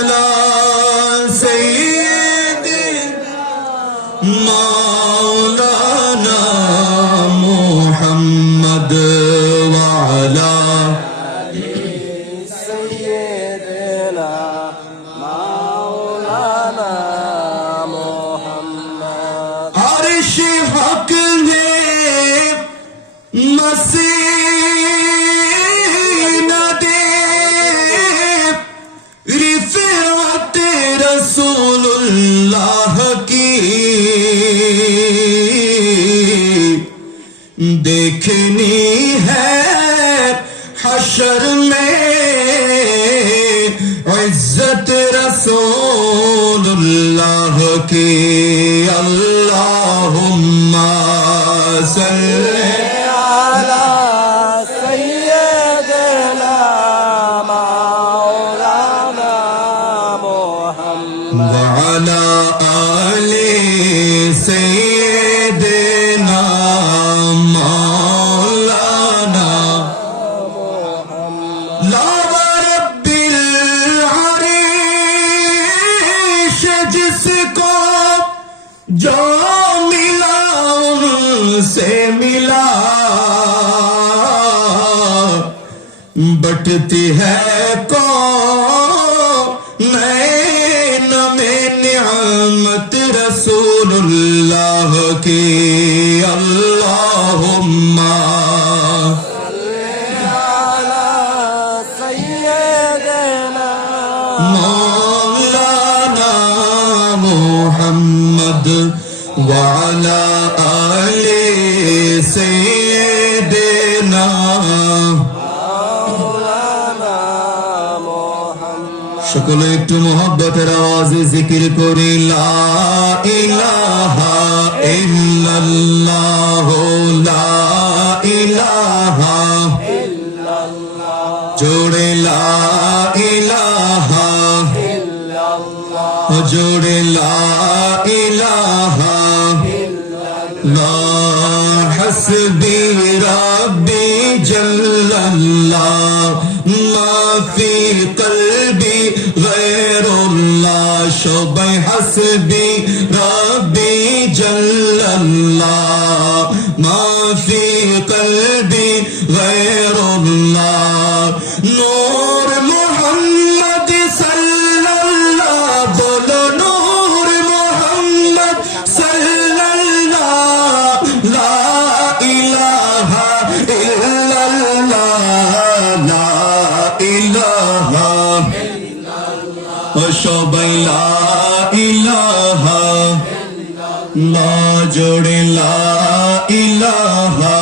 على سيدنا مولانا محمد وعلى سيدنا مولانا محمد عرش حق نے مسینہ دے رفعت رسول اللہ کی دیکھنی ہے حشر میں عزت رسول اللہ کی اللہم صلی على سيدنا مولانا محمد وعلى آل سيدنا مولانا لا ورب العرش جس کو جو ملا ان سے ملا بٹتی ہے کونین میں نعمت رسول اللہ کی اللہم على سيدنا مولانا محمد وعلى آل سيدنا مولانا محمد সকলে একটু মোহব্বতের আওয়াজে জিকির করি লা ইলাহা ইল্লাল্লাহ লা ইলাহা illallah জোড়ে লা ইলাহা illallah জোড়ে লা ইলাহা লা হাসবি রাব্বি জাল্লাল্লাহ মা ফি কলবি গায়রুল্লাহ সবাই হাসবি রাব্বি জাল্লাল্লাহ মা ফি কলবি গায়রুল্লাহ নূর মুহাম্মদ সাল্লাল্লাহ বলো নূর মুহাম্মদ সাল্লাল্লাহ লা ইলাহা ইল্লাল্লাহ লা ইলাহা ও সবাই লা ইলাহা লা জোড়ে লা ইলাহা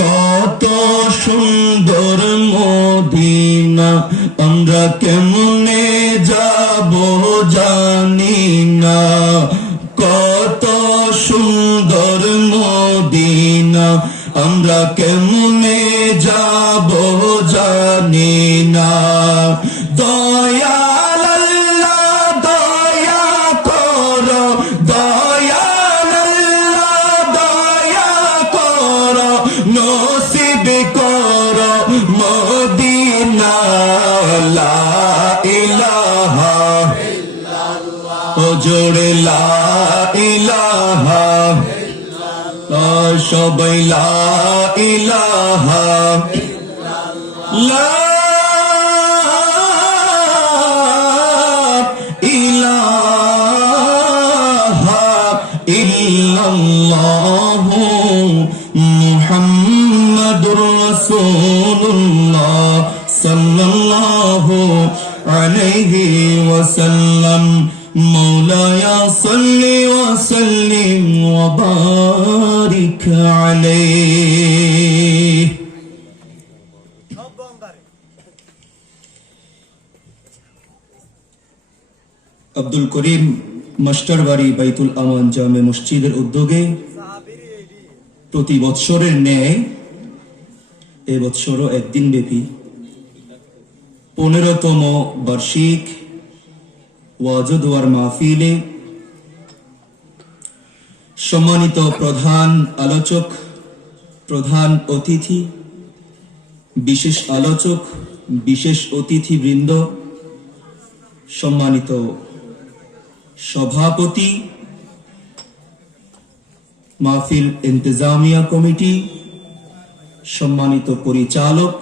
কত সুন্দর মদিনা আমরা কেমনে যাব জানি না কত সুন্দর মদিনা আমরা কেমনে যাব জানি না দয়াল আল্লাহ দয়া করো দয়াল আল্লাহ দয়া করো নসিব করো মদিনা লা ইলাহা ও জোড়ে লা ইলাহা সবাই লা ইলাহা লা ইলাহা ইল্লাল্লাহ মুহাম্মাদুর রাসূলুল্লাহ সাল্লাল্লাহু আলাইহি ওয়াসাল্লাম مولاي صل وسلم وبارك عليه আব্দুল করিম মাস্টার বাড়ি বাইতুল আমান জামে মসজিদের উদ্যোগে প্রতি বৎসরের ন্যায় এই বৎসরও একদিন ব্যাপী 15তম বার্ষিক ওয়াজ ও দোয়ার মাহফিলে সম্মানিত প্রধান আলোচক, প্রধান অতিথি, বিশেষ আলোচক বিশেষ অতিথিবৃন্দ, সম্মানিত সভাপতি, মাহফিল ইন্তেজামিয়া কমিটি, সম্মানিত পরিচালক,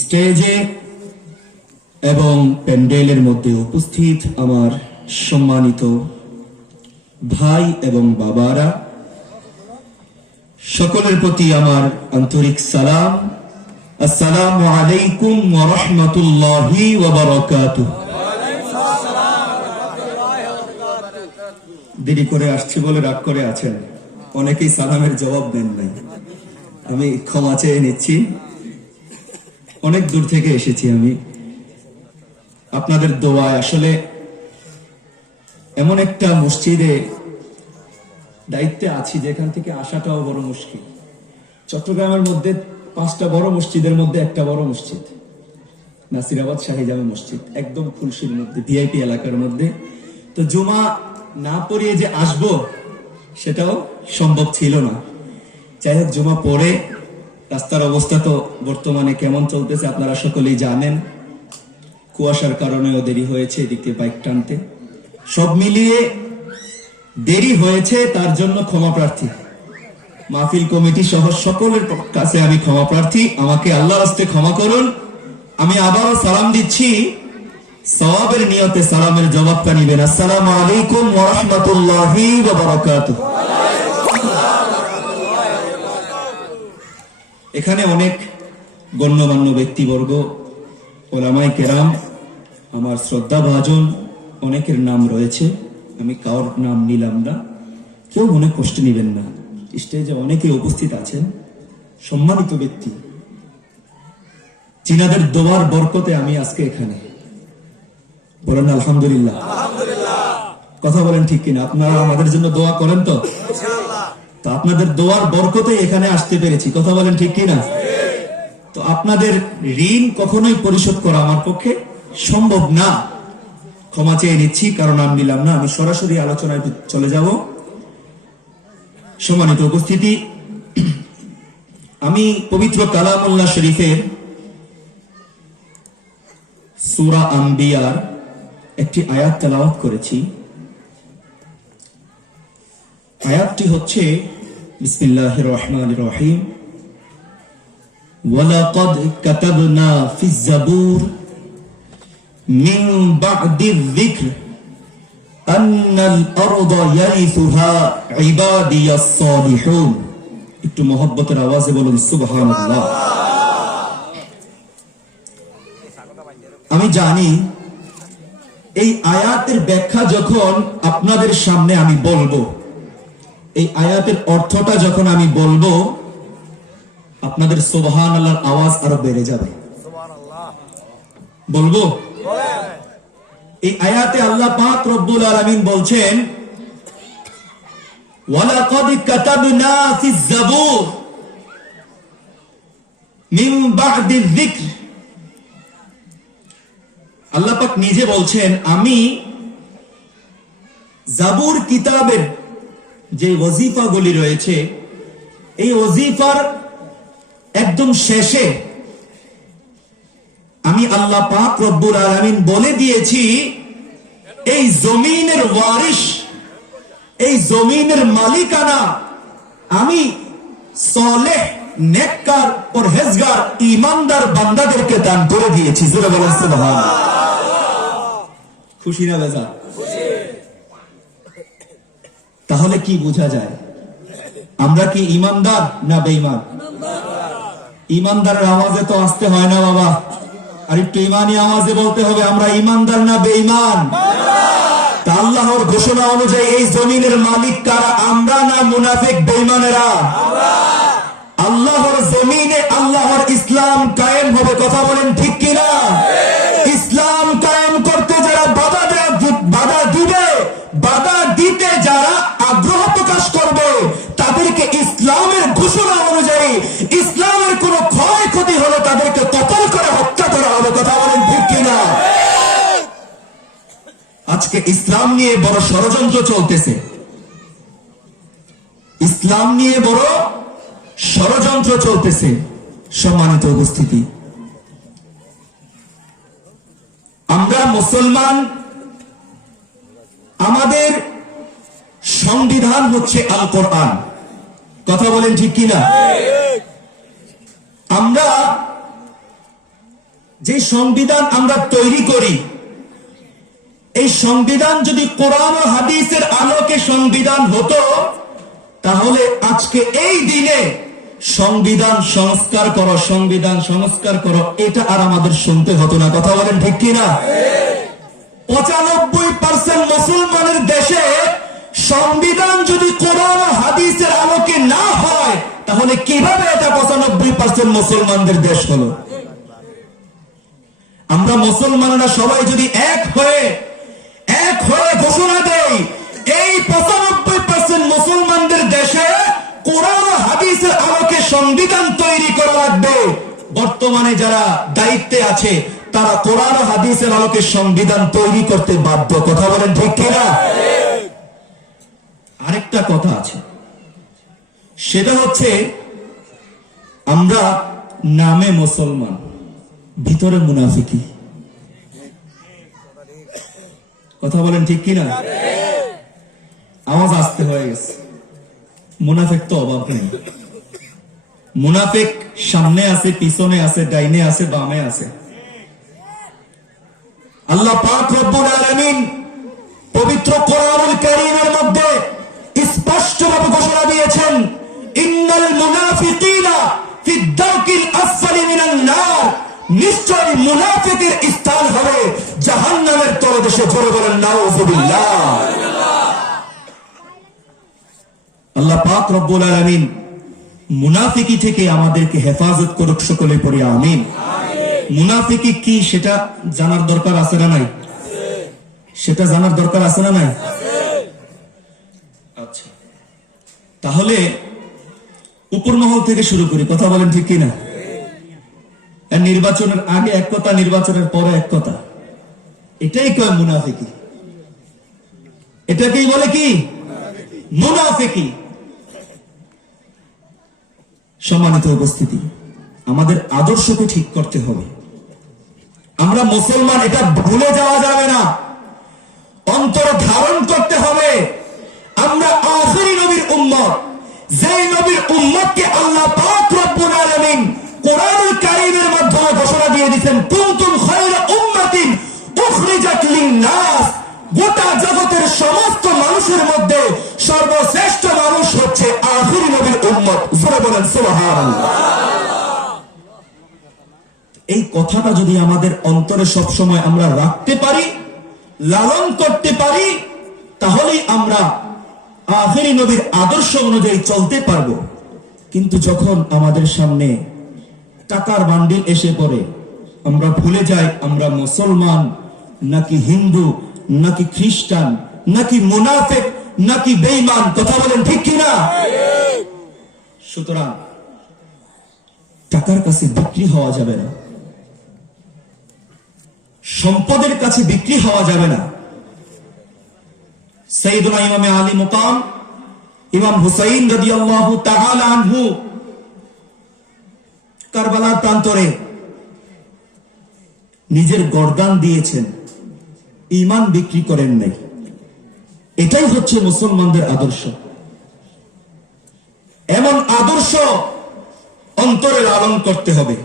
স্টেজে এবং প্যান্ডেলের মধ্যে উপস্থিত আমার সম্মানিত ভাই এবং বাবারা, সকলের প্রতি আমার আন্তরিক সালাম। আসসালামু আলাইকুম ওয়া রাহমাতুল্লাহি ওয়া বারাকাতুহু। দেরি করে আসছি বলে রাগ করে আছেন, অনেকেই সালামের জবাব দেন নাই, আমি ক্ষমা চেয়ে নিচ্ছি। অনেক দূর থেকে এসেছি আমি, আপনাদের দোয়ায় আসলে এমন একটা মসজিদে দায়িত্বে আছি যেখান থেকে আসাটাও বড় মুশকিল। চট্টগ্রামের মধ্যে 5টা বড় মসজিদের মধ্যে একটা বড় মসজিদ নাসিরাবাদ শাহী জামে মসজিদ, একদম খুলশির মধ্যে, ভিআইপি এলাকার মধ্যে। তো জুমা না পড়িয়ে যে আসবো সেটাও সম্ভব ছিল না। যাই হোক, জুমা পড়ে রাস্তার অবস্থা তো বর্তমানে কেমন চলতেছে আপনারা সকলেই জানেন। কুয়াশার কারণেও দেরি হয়েছে এদিকে বাইক টানতে, সব মিলিয়ে দেরি হয়েছে, তার জন্য ক্ষমা প্রার্থী। মাহফিল কমিটি সহ সকলের কাছে আমি ক্ষমা প্রার্থী, আমাকে আল্লাহর রাস্তে ক্ষমা করুন। আমি আবারও সালাম দিচ্ছি, সওয়াবের নিয়তে সালামের জবাবটা নিবেন। আসসালামু আলাইকুম ওয়া রাহমাতুল্লাহি ওয়া বারাকাতুহু। এখানে অনেক গণ্যমান্য ব্যক্তিবর্গ, ওলামায়ে কেরাম, আমার শ্রদ্ধাভাজন অনেকের নাম রয়েছে, আমি কারোর নাম নিলাম না, কেউ মনে কষ্ট নিবেন না। স্টেজে অনেকে উপস্থিত আছেন, সম্মানিত ব্যক্তি, যিনাদের দোয়ার বরকতে আমি আজকে এখানে। বলেন আলহামদুলিল্লাহ। কথা বলেন ঠিক কিনা? আপনারা আমাদের জন্য দোয়া করেন তো? তো আপনাদের দোয়ার বরকতে এখানে আসতে পেরেছি। কথা বলেন ঠিক কিনা? তো আপনাদের ঋণ কখনোই পরিশোধ করা আমার পক্ষে সম্ভব না, ক্ষমা চেয়ে নিচ্ছি, কারণ আমি নিলাম না। আমি সরাসরি আলোচনায় চলে যাব। সম্মানিত উপস্থিতি, আমি পবিত্র কালামুল্লাহ শরীফের সূরা আম্বিয়ার একটি আয়াত তেলাওয়াত করেছি। আয়াতটি হচ্ছে বিসমিল্লাহির রহমানির রহিম, ওয়ালাকাদ কাতাবনা ফিজ জাবুর মিন বা'দির যিকর আন্নাল আরদা ইয়ারিসুহা ইবাদিয়াস সালিহুন। একটু মহব্বতের আওয়াজে বলুন সুবহানাল্লাহ। আমি জানি এই আয়াতের ব্যাখ্যা যখন আপনাদের সামনে আমি বলবো, এই আয়াতের অর্থটা যখন আমি বলবো, আপনাদের সুবহানাল্লাহর আওয়াজ আরো বেড়ে যাবে। বলবো? এই আয়াতে আল্লাহ পাক রব্বুল আলামিন বলছেন, ওয়ালাকাদ কাতাবনা ফিজ জাবুর মিন বা'দির যিকর। আল্লাহ পাক নিজে বলছেন, আমি জাবুর কিতাবের যে ওয়াজিফাগুলি রয়েছে, এই ওয়াজিফার একদম শেষে আমি আল্লাহ পাক রব্বুল আলামিন বলে দিয়েছি, এই জমিনের ওয়ারিশ, এই জমিনের মালিকানা আমি সালেহ, নেককার, পরহেজগার, ঈমানদার বান্দাদেরকে দান করে দিয়েছি। জোরে বলেন সুবহানাল্লাহ। খুশি না বেজা? তাহলে কি বোঝা যায়? আমরা কি ঈমানদার না বেঈমান? ঈমানদারের আওয়াজে তো আসতে হয় না বাবা, আর একটু ঈমানি আওয়াজে বলতে হবে, আমরা ঈমানদার না বেঈমান? তা আল্লাহর ঘোষণা অনুযায়ী এই জমিনের মালিক কারা? আমরা না মুনাফিক বেঈমানেরা? আল্লাহর জমিনে আল্লাহর ইসলাম কায়েম হবে। কথা বলেন ঠিক কিনা? ইসলাম কায়েম করতে যারা বাধা দিবে, বাধা দিতে যারা আগ্রহ প্রকাশ করবে, তাদেরকে ইসলামের ঘোষণা অনুযায়ী ইসলামের কোন ক্ষয়ক্ষতি হলে তাদেরকে কতল করে হত্যা করা হবে। কথা বলেন ঠিক কিনা? আজকে ইসলাম নিয়ে বড় ষড়যন্ত্র চলতেছে, ইসলাম নিয়ে বড় ষড়যন্ত্র চলতেছে। সম্মানিত উপস্থিতি, আমরা মুসলমান, আমাদের সংবিধান হচ্ছে আল কোরআন। কথা বলেন ঠিক কিনা? আমরা যে সংবিধান আমরা তৈরি করি, এই সংবিধান যদি কোরআন ও হাদিসের আলোকে সংবিধান হতো, তাহলে আজকে এই দিনে সংবিধান সংস্কার করো, সংবিধান সংস্কার করো, এটা আর আমাদের শুনতে হতো না। কথা বলেন ঠিক কিনা? 95% মুসলমানের দেশে সংবিধান যদি কোরআন ও হাদিসের আলোকে না হয়, তাহলে কিভাবে এটা 95% মুসলমানদের দেশ হলো? আমরা মুসলমানরা সবাই যদি এক হয়ে ঘোষণা দেই এই 95% মুসলমানদের দেশে কোরআন ও হাদিসের আলোকে সংবিধান তৈরি করা লাগবে, বর্তমানে যারা দায়িত্বে আছে তারা কোরআন ও হাদিসের আলোকে সংবিধান তৈরি করতে বাধ্য। কথা বলেন ঠিক কিনা? আরেকটা কথা আছে, সেটা হচ্ছে আমরা নামে মুসলমান, ভিতরে মুনাফিকি। কথা বলেন ঠিক কিনা? আওয়াজ আসতে হয়ে গেছে। মুনাফিক তো অভাব নেই। মুনাফিক সামনে আছে, পিছনে আছে, ডাইনে আছে, বামে আছে। আল্লাহ পাক রব্বুল আলামিন পবিত্র কোরআনুল কারীমের মধ্যে স্পষ্টভাবে ঘোষণা দিয়েছেন, ইন্নাল মুনাফিকিনা ফিদ দারকিল আসফালি মিনান নার, নিশ্চয় মুনাফিকের স্থান হবে জাহান্নামের তলদেশে। জোরে বলেন নাউযুবিল্লাহ। আল্লাহ পাক রব্বুল আলামিন মুনাফিকি থেকে আমাদেরকে হেফাজত করুক, সকলে পড়ি আমিন। মুনাফিকি কি সেটা জানার দরকার আছে না নাই? সেটা জানার দরকার আছে না নাই? আচ্ছা, তাহলে উপর মহল থেকে শুরু করি। কথা বলেন ঠিক কিনা? নির্বাচনের আগে এক কথা, নির্বাচনের পরে এক কথা, এটাই কয় মুনাফিকি। এটাকেই বলে কি? মুনাফিকি। সম্মানিত উপস্থিতি, আমাদের আদর্শকে ঠিক করতে হবে। আমরা মুসলমান, এটা ভুলে যাওয়া যাবে না, অন্তর ধারণ করতে হবে। আমরা আখিরি নবীর উম্মত, যেই নবীর উম্মতকে আল্লাহ পাক রব্বুল আলামিন কোরআনুল কারীমের মাধ্যমে ঘোষণা দিয়ে দিয়েছেন, কুনতুম খায়রা উম্মাতিন উখরিজাত লিন-নাস, গোটা জগতের সমস্ত মানুষের মধ্যে সর্বশ্রেষ্ঠ মানুষ হচ্ছে আখিরি নবীর উম্মত। জোরে বলেন সুবহানাল্লাহ। এই কথাটা যদি আমাদের অন্তরে সবসময় আমরা রাখতে পারি, লালন করতে পারি, তাহলেই আমরা আখিরি নবীর আদর্শ অনুযায়ী চলতে পারবো। কিন্তু যখন আমাদের সামনে টাকার বান্ডিল এসে পড়ে, আমরা ভুলে যাই আমরা মুসলমান নাকি হিন্দু নাকি খ্রিস্টান নাকি মুনাফিক নাকি বেঈমান। কথা বলেন ঠিক কিনা? সুতরাং টাকার কাছে বিক্রি হওয়া যাবে না, সম্পদের কাছে বিক্রি হওয়া যাবে না। সাইয়েদুনা ইমামে আলী মুকাম ইমাম হুসাইন রাদিয়াল্লাহু তাআলা আনহু কারবালার প্রান্তরে নিজের গর্দান দিয়েছেন, ঈমান বিক্রি করেন নাই। এটাই হচ্ছে মুসলমানদের আদর্শ। এমন আদর্শ অন্তরে লালন করতে হবে।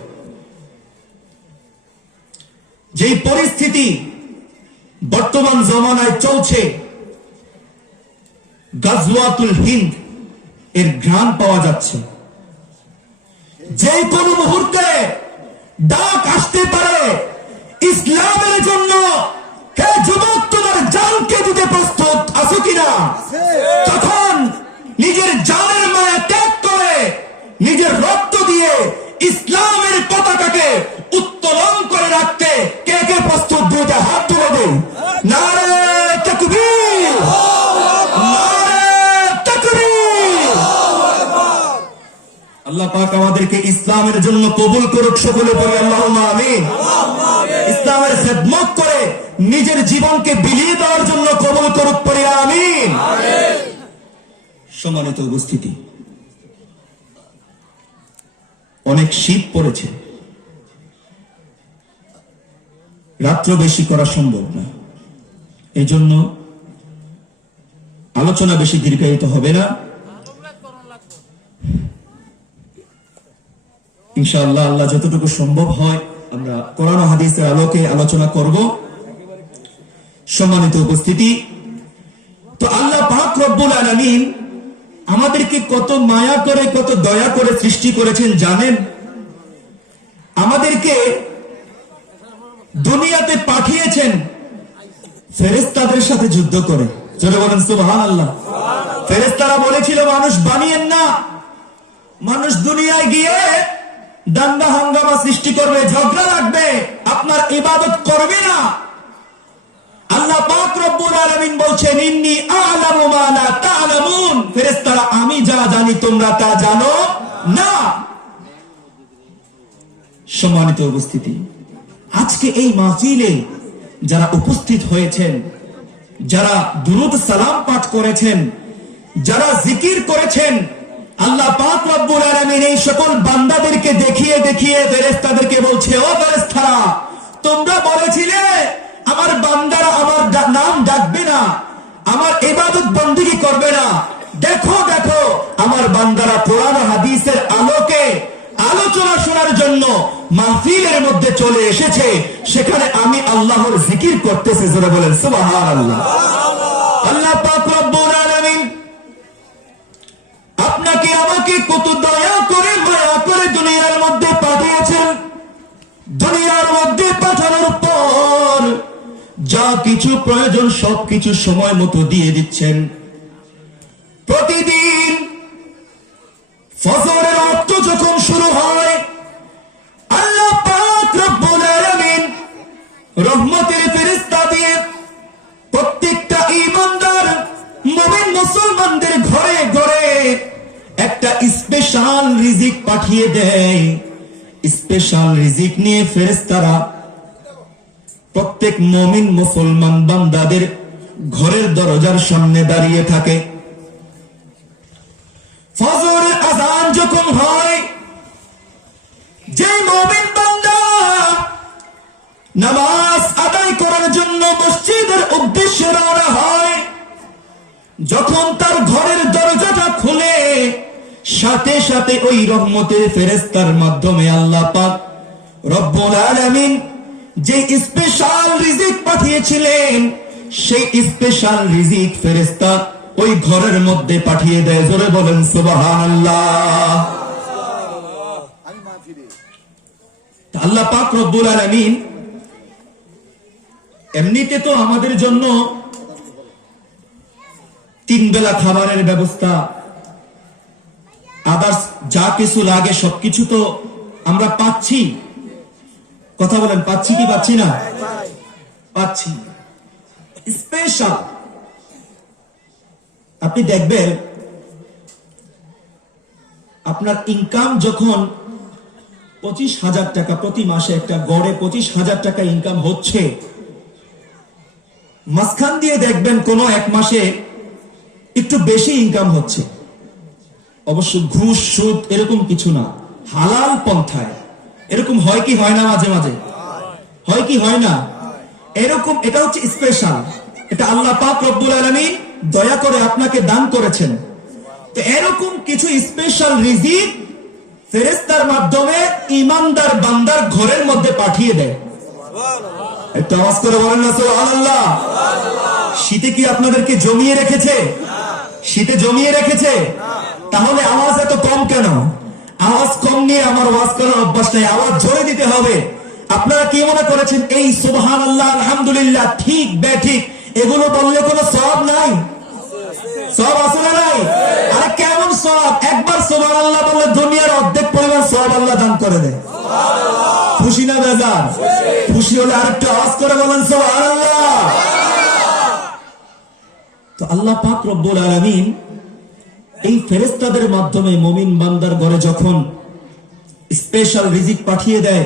যেই পরিস্থিতি বর্তমান জমানায় চলছে, গাজওয়াতুল হিন্দ এর ঘ্রাণ পাওয়া যাচ্ছে। যে কোনো মুহূর্তে ডাক আসতে পারে ইসলামের জন্য, হে যুবক তোমার জানকে দিতে প্রস্তুত আছো কিনা? তখন নিজের জানের মায়া ত্যাগ করে নিজের রক্ত দিয়ে ইসলামের পতাকাকে উত্তোলন করে রাখতে কে কে প্রস্তুত? দুইটা হাত তুলে দেন। নারে তাকবীর, নারে তাকবীর। আল্লাহ পাক আমাদেরকে ইসলামের জন্য কবুল করুক, সকলে বলি আল্লাহুম্মা আমিন। ইসলামের খেদমত করে নিজের জীবনকে বিলিয়ে দেওয়ার জন্য কবুল করুক, পড়ি আমিন। সম্মানিত উপস্থিতি, অনেক শীত পড়েছে। রাত্র বেশি করা সম্ভব না, এই জন্য আলোচনা বেশি দীর্ঘায়িত হবে না। ইনশাআল্লাহ আল্লাহ যতটুকু সম্ভব হয় আমরা কোরআন ও হাদিসের আলোকে আলোচনা করব। সম্মানিত উপস্থিতি, তো আল্লাহ পাক রব্বুল আলামিন আমাদেরকে কত মায়া করে কত দয়া করে সৃষ্টি করেছেন জানেন? আমাদেরকে দুনিয়াতে পাঠিয়েছেন ফেরেশতাদের সাথে যুদ্ধ করে। জোরে বলেন সুবহানাল্লাহ। ফেরেশতারা বলেছিল মানুষ বানিয়েন না, মানুষ দুনিয়ায় গিয়ে দাঙ্গা হাঙ্গামা সৃষ্টি করবে, ঝগড়া লাগবে, আপনার ইবাদত করবে না। আল্লাহ পাক রব্বুল আলামিন বলছেন ইন্নী আ'লামু মা লা তা'লামুন, ফেরেশতারা আমি যা জানি তোমরা তা জানো না। সম্মানিত উপস্থিতি, আজকে এই মাহফিলে যারা উপস্থিত হয়েছেন, যারা দুরূদ সালাম পাঠ করেছেন, যারা জিকির করেছেন, আল্লাহ পাক রব্বুল আলামিন এই সকল বান্দাদেরকে দেখিয়ে দেখিয়ে ফেরেশতাদেরকে বলছে, ও ফেরেশতারা তোমরা বলেছিলে আমার বান্দারা আমার নাম ডাকবে না, আমার ইবাদত বন্দেগী করবে না। দেখো দেখো আমার বান্দারা কোরআন ও হাদিসের আলোকে আলোচনা শোনার জন্য মাহফিলের মধ্যে চলে এসেছে, সেখানে আমি আল্লাহর জিকির করতেছি। জোরে বলেন সুবহানাল্লাহ। আল্লাহ পাক রব্বুল আলামিন আপনাকে আমাকে কত দয়া করে মায়া করে দুনিয়ার মধ্যে পাঠিয়েছেন। দুনিয়ার মধ্যে পাঠানোর পর যা কিছু প্রয়োজন সবকিছু সময় মতো দিয়ে দিচ্ছেন। প্রতিদিন ফজরের ওয়াক্ত যখন শুরু হয়, আল্লাহ পাক রব্বুল আলামিন রহমতের ফেরেশতা দিয়ে প্রত্যেকটা ঈমানদার মুমিন মুসলমানদের ঘরে ঘরে একটা স্পেশাল রিজিক পাঠিয়ে দেয়। স্পেশাল রিজিক নিয়ে ফেরেশতারা প্রত্যেক মুমিন মুসলমান বান্দাদের ঘরের দরজার সামনে দাঁড়িয়ে থাকে। ফজরের আযান যখন হয়, যে মুমিন বান্দা নামাজ আদায় করার জন্য মসজিদের উদ্দেশ্যে রওনা হয়, যখন তার ঘরের দরজাটা খুলে, সাথে সাথে ওই রহমতের ফেরেশতার মাধ্যমে আল্লাহ পাক রব্বুল আলামিন যে স্পেশাল রিজিক পাঠিয়েছিলেন, সেই স্পেশাল রিজিক ফেরেশতা ওই ঘরের মধ্যে পাঠিয়ে দেয়। জোরে বলেন সুবহানাল্লাহ। আল্লাহ পাক রব্বুল আলামিন এমনিতে তো আমাদের জন্য 3 বেলা খাবারের ব্যবস্থা, আদার্স যা কিছু লাগে সবকিছু তো আমরা পাচ্ছি। কথা বলেন, পাচ্ছি কি পাচ্ছি না? পাচ্ছি। স্পেশাল আপনি দেখবেন আপনার ইনকাম যখন 25,000 টাকা প্রতি মাসে, একটা গড়ে 25,000 টাকা ইনকাম হচ্ছে, মাঝখান দিয়ে দেখবেন কোন এক মাসে একটু বেশি ইনকাম হচ্ছে। অবশ্য ঘুষ সুদ এরকম কিছু না, হালাল পন্থায়। এরকম হয় কি হয় না? মাঝে মাঝে হয় কি হয় না? এরকম, এটা হচ্ছে স্পেশাল। এটা আল্লাহ পাক রব্বুল আলামিন দয়া করে আপনাকে দান করেছেন। তো এরকম কিছু স্পেশাল রিজিক ফেরেশতার মাধ্যমে ঈমানদার বান্দার ঘরের মধ্যে পাঠিয়ে দেয়। একটু আওয়াজ করে বলেন না সুবহানাল্লাহ। শীতে কি আপনাদেরকে জমিয়ে রেখেছে? শীতে জমিয়ে রেখেছে? তাহলে আওয়াজ এত কম কেন? আওয়াজ কম নিয়ে আমার ওয়াজ করার অভ্যাস নাই, আওয়াজ জোরে দিতে হবে। আপনারা কি মনে করেছেন এই সুবহানাল্লাহ, আলহামদুলিল্লাহ, ঠিক বেঠিক এগুলো বললে কোনো সওয়াব নাই? সওয়াব আছে না নাই? আরে কেমন সওয়াব? একবার সুবহানাল্লাহ বললে দুনিয়ার অর্ধেক পরিমাণ সওয়াব আল্লাহ দান করে দেয়। খুশি না বেজার? খুশি হলে আরেকটু আওয়াজ করে বলেন সুবহানাল্লাহ। তো আল্লাহ পাক রব্বুল আলামিন এই ফেরেশতাদের মাধ্যমে মুমিন বান্দার ঘরে যখন স্পেশাল রিজিক পাঠিয়ে দেয়,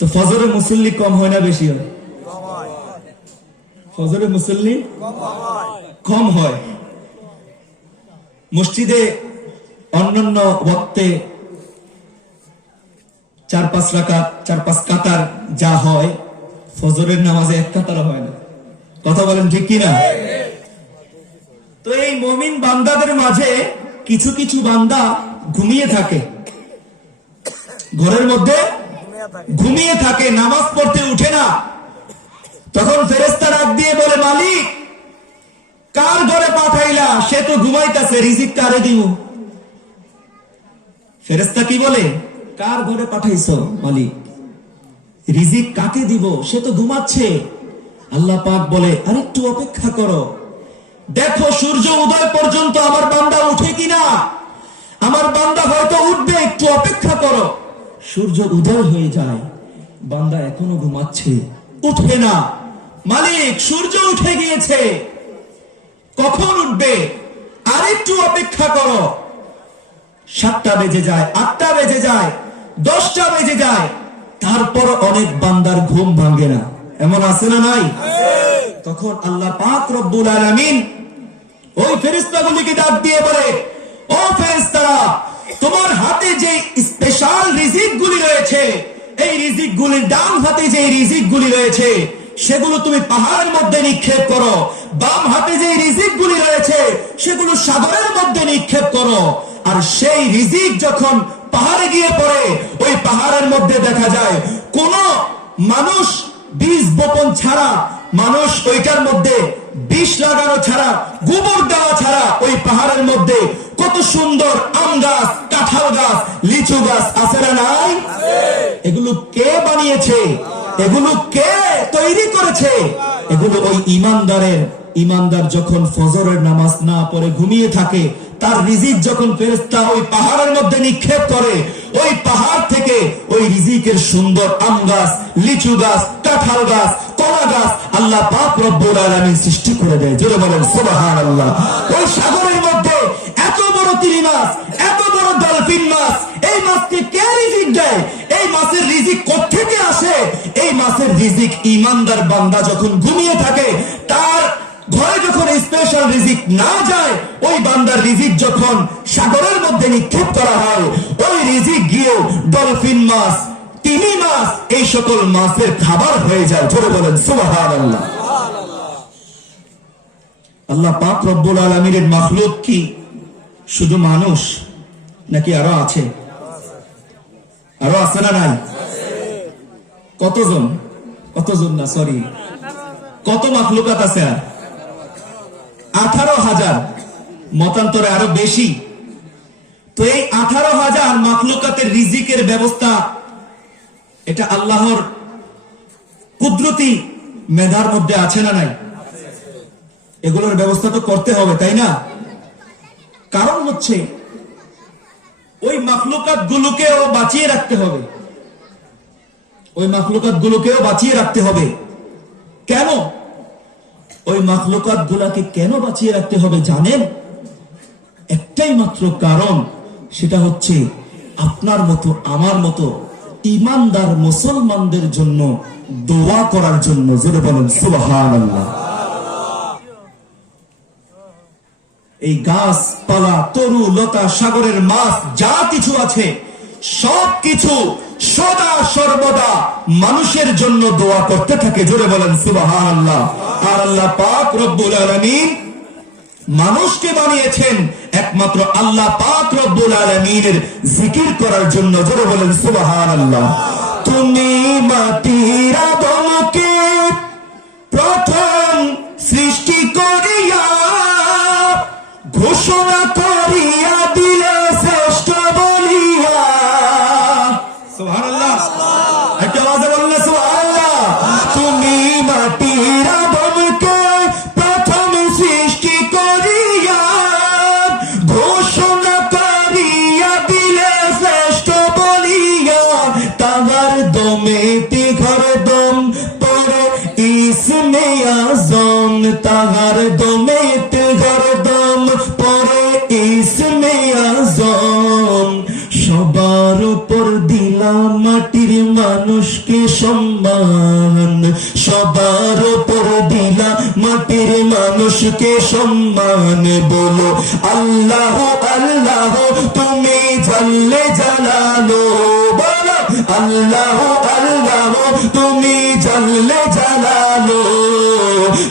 তো ফজরের মুসল্লি কম হয় না বেশি হয়? ফজরের মুসল্লি কম হয়। মসজিদে অন্যান্য ওয়াক্তে 4-5 রাকাত 4-5 কাতার যা হয়, ফজরের নামাজে এক কাতারও হয় না। কথা বলেন ঠিক কিনা? তো এই মুমিন বান্দাদের মাঝে কিছু কিছু বান্দা ঘুমিয়ে থাকে, ঘরের মধ্যে ঘুমিয়ে থাকে, নামাজ পড়তে উঠে না। তখন ফেরেশতা ডাক দিয়ে বলে, মালিক কার ঘরে পাঠাইলা? সে তো ঘুমাইতেছে, রিজিক কারে দিব? ফেরেশতা কি বলে, কার ঘরে পাঠাইছো মালিক? রিজিক কাকে দিব? সে তো ঘুমাচ্ছে। আল্লাহ পাক বলে, আরেকটু অপেক্ষা করো, দেখো সূর্য উদয় পর্যন্ত আমার বান্দা উঠে কিনা। আমার বান্দা হয়তো উঠবে, একটু অপেক্ষা করো। সূর্য উদয় হয়ে যায়, বান্দা এখনো ঘুমাচ্ছে, উঠে না। মালিক সূর্য উঠে গিয়েছে, কখন উঠবে? আরেকটু অপেক্ষা করো। 7টা বেজে যায়, 8টা বেজে যায়, 10টা বেজে যায়, তারপর অনেক বান্দার ঘুম ভাঙে না। এমন আছে না নাই? তখন আল্লাহ পাক রব্বুল আলামিন ওই ফেরেশতাগুলিকে ডাক দিয়ে বলে, ও ফেরেশতারা, তোমার হাতে যে স্পেশাল রিজিক গুলি রয়েছে, এই রিজিক গুলির ডান হাতে যে রিজিক গুলি রয়েছে সেগুলো তুমি পাহাড়ের মধ্যে নিক্ষেপ করো। বাম হাতে যে রিজিক গুলি রয়েছে সেগুলো সাগরের মধ্যে নিক্ষেপ করো। আর সেই রিজিক যখন পাহাড়ে গিয়ে পড়ে, ওই পাহাড়ের মধ্যে দেখা যায় কোন মানুষ বীজ বপন ছাড়া, মানুষ ওইটার মধ্যে বিষ লাগানো ছাড়া, গোবর দেওয়া ছাড়া ওই পাহাড়ের মধ্যে কত সুন্দর আম গাছ, কাঁঠাল গাছ, লিচু গাছ আছে না নাই? এগুলো কে বানিয়েছে? এগুলো কে তৈরি করেছে? এগুলো ওই ইমানদার যখন ফজরের নামাজ না পড়ে ঘুমিয়ে থাকে, তার রিজিক যখন ফেরেশতা ওই পাহাড়ের মধ্যে নিক্ষেপ করে, ওই পাহাড় থেকে ওই রিজিকের সুন্দর আম গাছ, লিচু গাছ, কাঁঠাল গাছ, কলা গাছ আল্লাহ পাক রব্বুল আলামিন সৃষ্টি করে দেয়। জোরে বলেন সুবহানাল্লাহ। ওই সাগরের মধ্যে এত বড় তিমি মাছ, এত বড় ডলফিন মাছ, এই মাছকে কে রিজিক দেয়? এই মাছের রিজিক কোত্থেকে আসে? এই মাছের রিজিক ইমানদার বান্দা যখন ঘুমিয়ে থাকে, তার ঘরে যখন স্পেশাল রিজিক না যায়, ওই বান্দার রিজিক যখন সাগরের মধ্যে নিক্ষেপ করা হয়, ওই রিজিক গিয়েও ডলফিন মাছ, তিমি মাছ, এই সকল মাছের খাবার হয়ে যায়। জোরে বলেন সুবহানাল্লাহ। আল্লাহ পাক রব্বুল আলামিনের মাখলুক কি শুধু মানুষ নাকি আরো আছে? আরো আছে না নাই? কতজন না, সরি, কত মাখলুকাত আছে? 18,000, মতান্তরে আরো বেশি। তো এই 18,000 মাখলুকাতের রিজিকের ব্যবস্থা, এটা আল্লাহর কুদরতি মেধার মধ্যে আছে না নাই? এগুলোর ব্যবস্থা তো করতে হবে, তাই না? কারণ হচ্ছে ওই মাখলুকাত গুলোকেও বাঁচিয়ে রাখতে হবে, ওই মাখলুকাত গুলোকেও বাঁচিয়ে রাখতে হবে। কেন? ওই মাখলুকাত গুলাকে কেন বাঁচিয়ে রাখতে হবে জানেন? একটাই মাত্র কারণ, সেটা হচ্ছে আপনার মতো আমার মতো ইমানদার মুসলমানদের জন্য দোয়া করার জন্য। জোরে বলেন সুবহানাল্লাহ। এই গাছপালা, তরু লতা, সাগরের মাছ, যা কিছু আছে সবকিছু সদা সর্বদা মানুষের জন্য দোয়া করতে থাকে। জোরে বলেন সুবহানাল্লাহ। আর আল্লাহ পাক রব্বুল আলামিন মানুষকে বানিয়েছেন একমাত্র আল্লাহ পাক রব্বুল আলামিনের জিকির করার জন্য। জোরে বলেন সুবহানাল্লাহ। তুমি মাটির আদমকে প্রথম সৃষ্টি করিয়া ঘোষণা করিয়া দিলে শ্রেষ্ঠ বলিয়া। সুবহানাল্লাহ। একটা আওয়াজে বলেন না সুবহানাল্লাহ। তুমি মাটির আদমকে প্রথম সৃষ্টি করিয়া ঘোষণা করিয়া দিলে শ্রেষ্ঠ বলিয়া, তাহার দমেতে ঘর দম পড়ে ইসমে আজম, তাহার দমেতে ঘর দম পড়ে ইসমে আজম। সবার উপর দিলাম মাটির মানুষকে সম্মান, সবার উপর দিলাম মাটির মানুষকে সম্মান। বলো আল্লাহ আল্লাহ, তুমি জাল্লে জালালো। বলো আল্লাহ আল্লাহ, তুমি জানলে জানালো,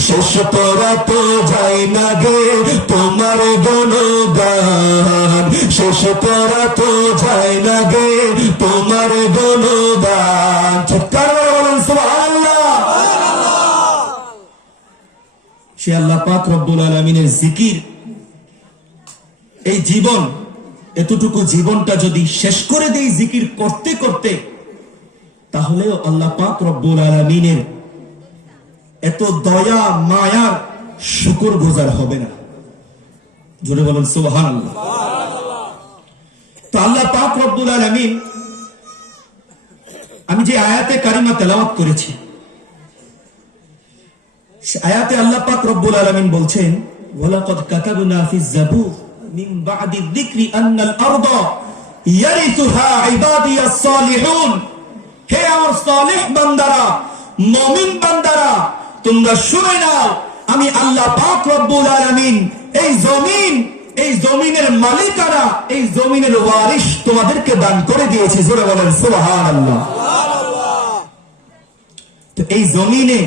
শেষ করা তো যায় না গে তোমার গুণগান, শেষ করা তো যায় না গে তোমার গুণগান। চিৎকার করে বলেন সুবহানাল্লাহ। সে আল্লাহ পাক রব্বুল আলামিনের জিকির, এই জীবন, এতটুকু জীবনটা যদি শেষ করে দেই জিকির করতে করতে, তাহলেও আল্লাহ পাক রব্বুল আলামিনের এত দয়া মায়ার শুকরগুজার হবে না। জোরে বলেন সুবহানাল্লাহ। তো আল্লাহ পাক রব্বুল আলামিন, আমি যে আয়াতে কারিমা তেলাওয়াত করেছি, সে আয়াতে আল্লাহ পাক রব্বুল আলামিন বলছেন, ওয়ালাকাদ কাতাবনা ফিজ জাবুর মিন বাদি যিকরি আন্নাল আরদা ইয়ারিসুহা ইবাদিয়াস সালিহুন। হে আমার সালেহ বান্দারা, মুমিন বান্দারা, তোমরা শুনে নাও, আমি আল্লাহ পাক রব্বুল আলামিন এই জমিনের মালিকানা, এই জমিনের ওয়ারিশ তোমাদেরকে দান করে দিয়েছি। জোরে বলেন সুবহানাল্লাহ। তো এই জমিনে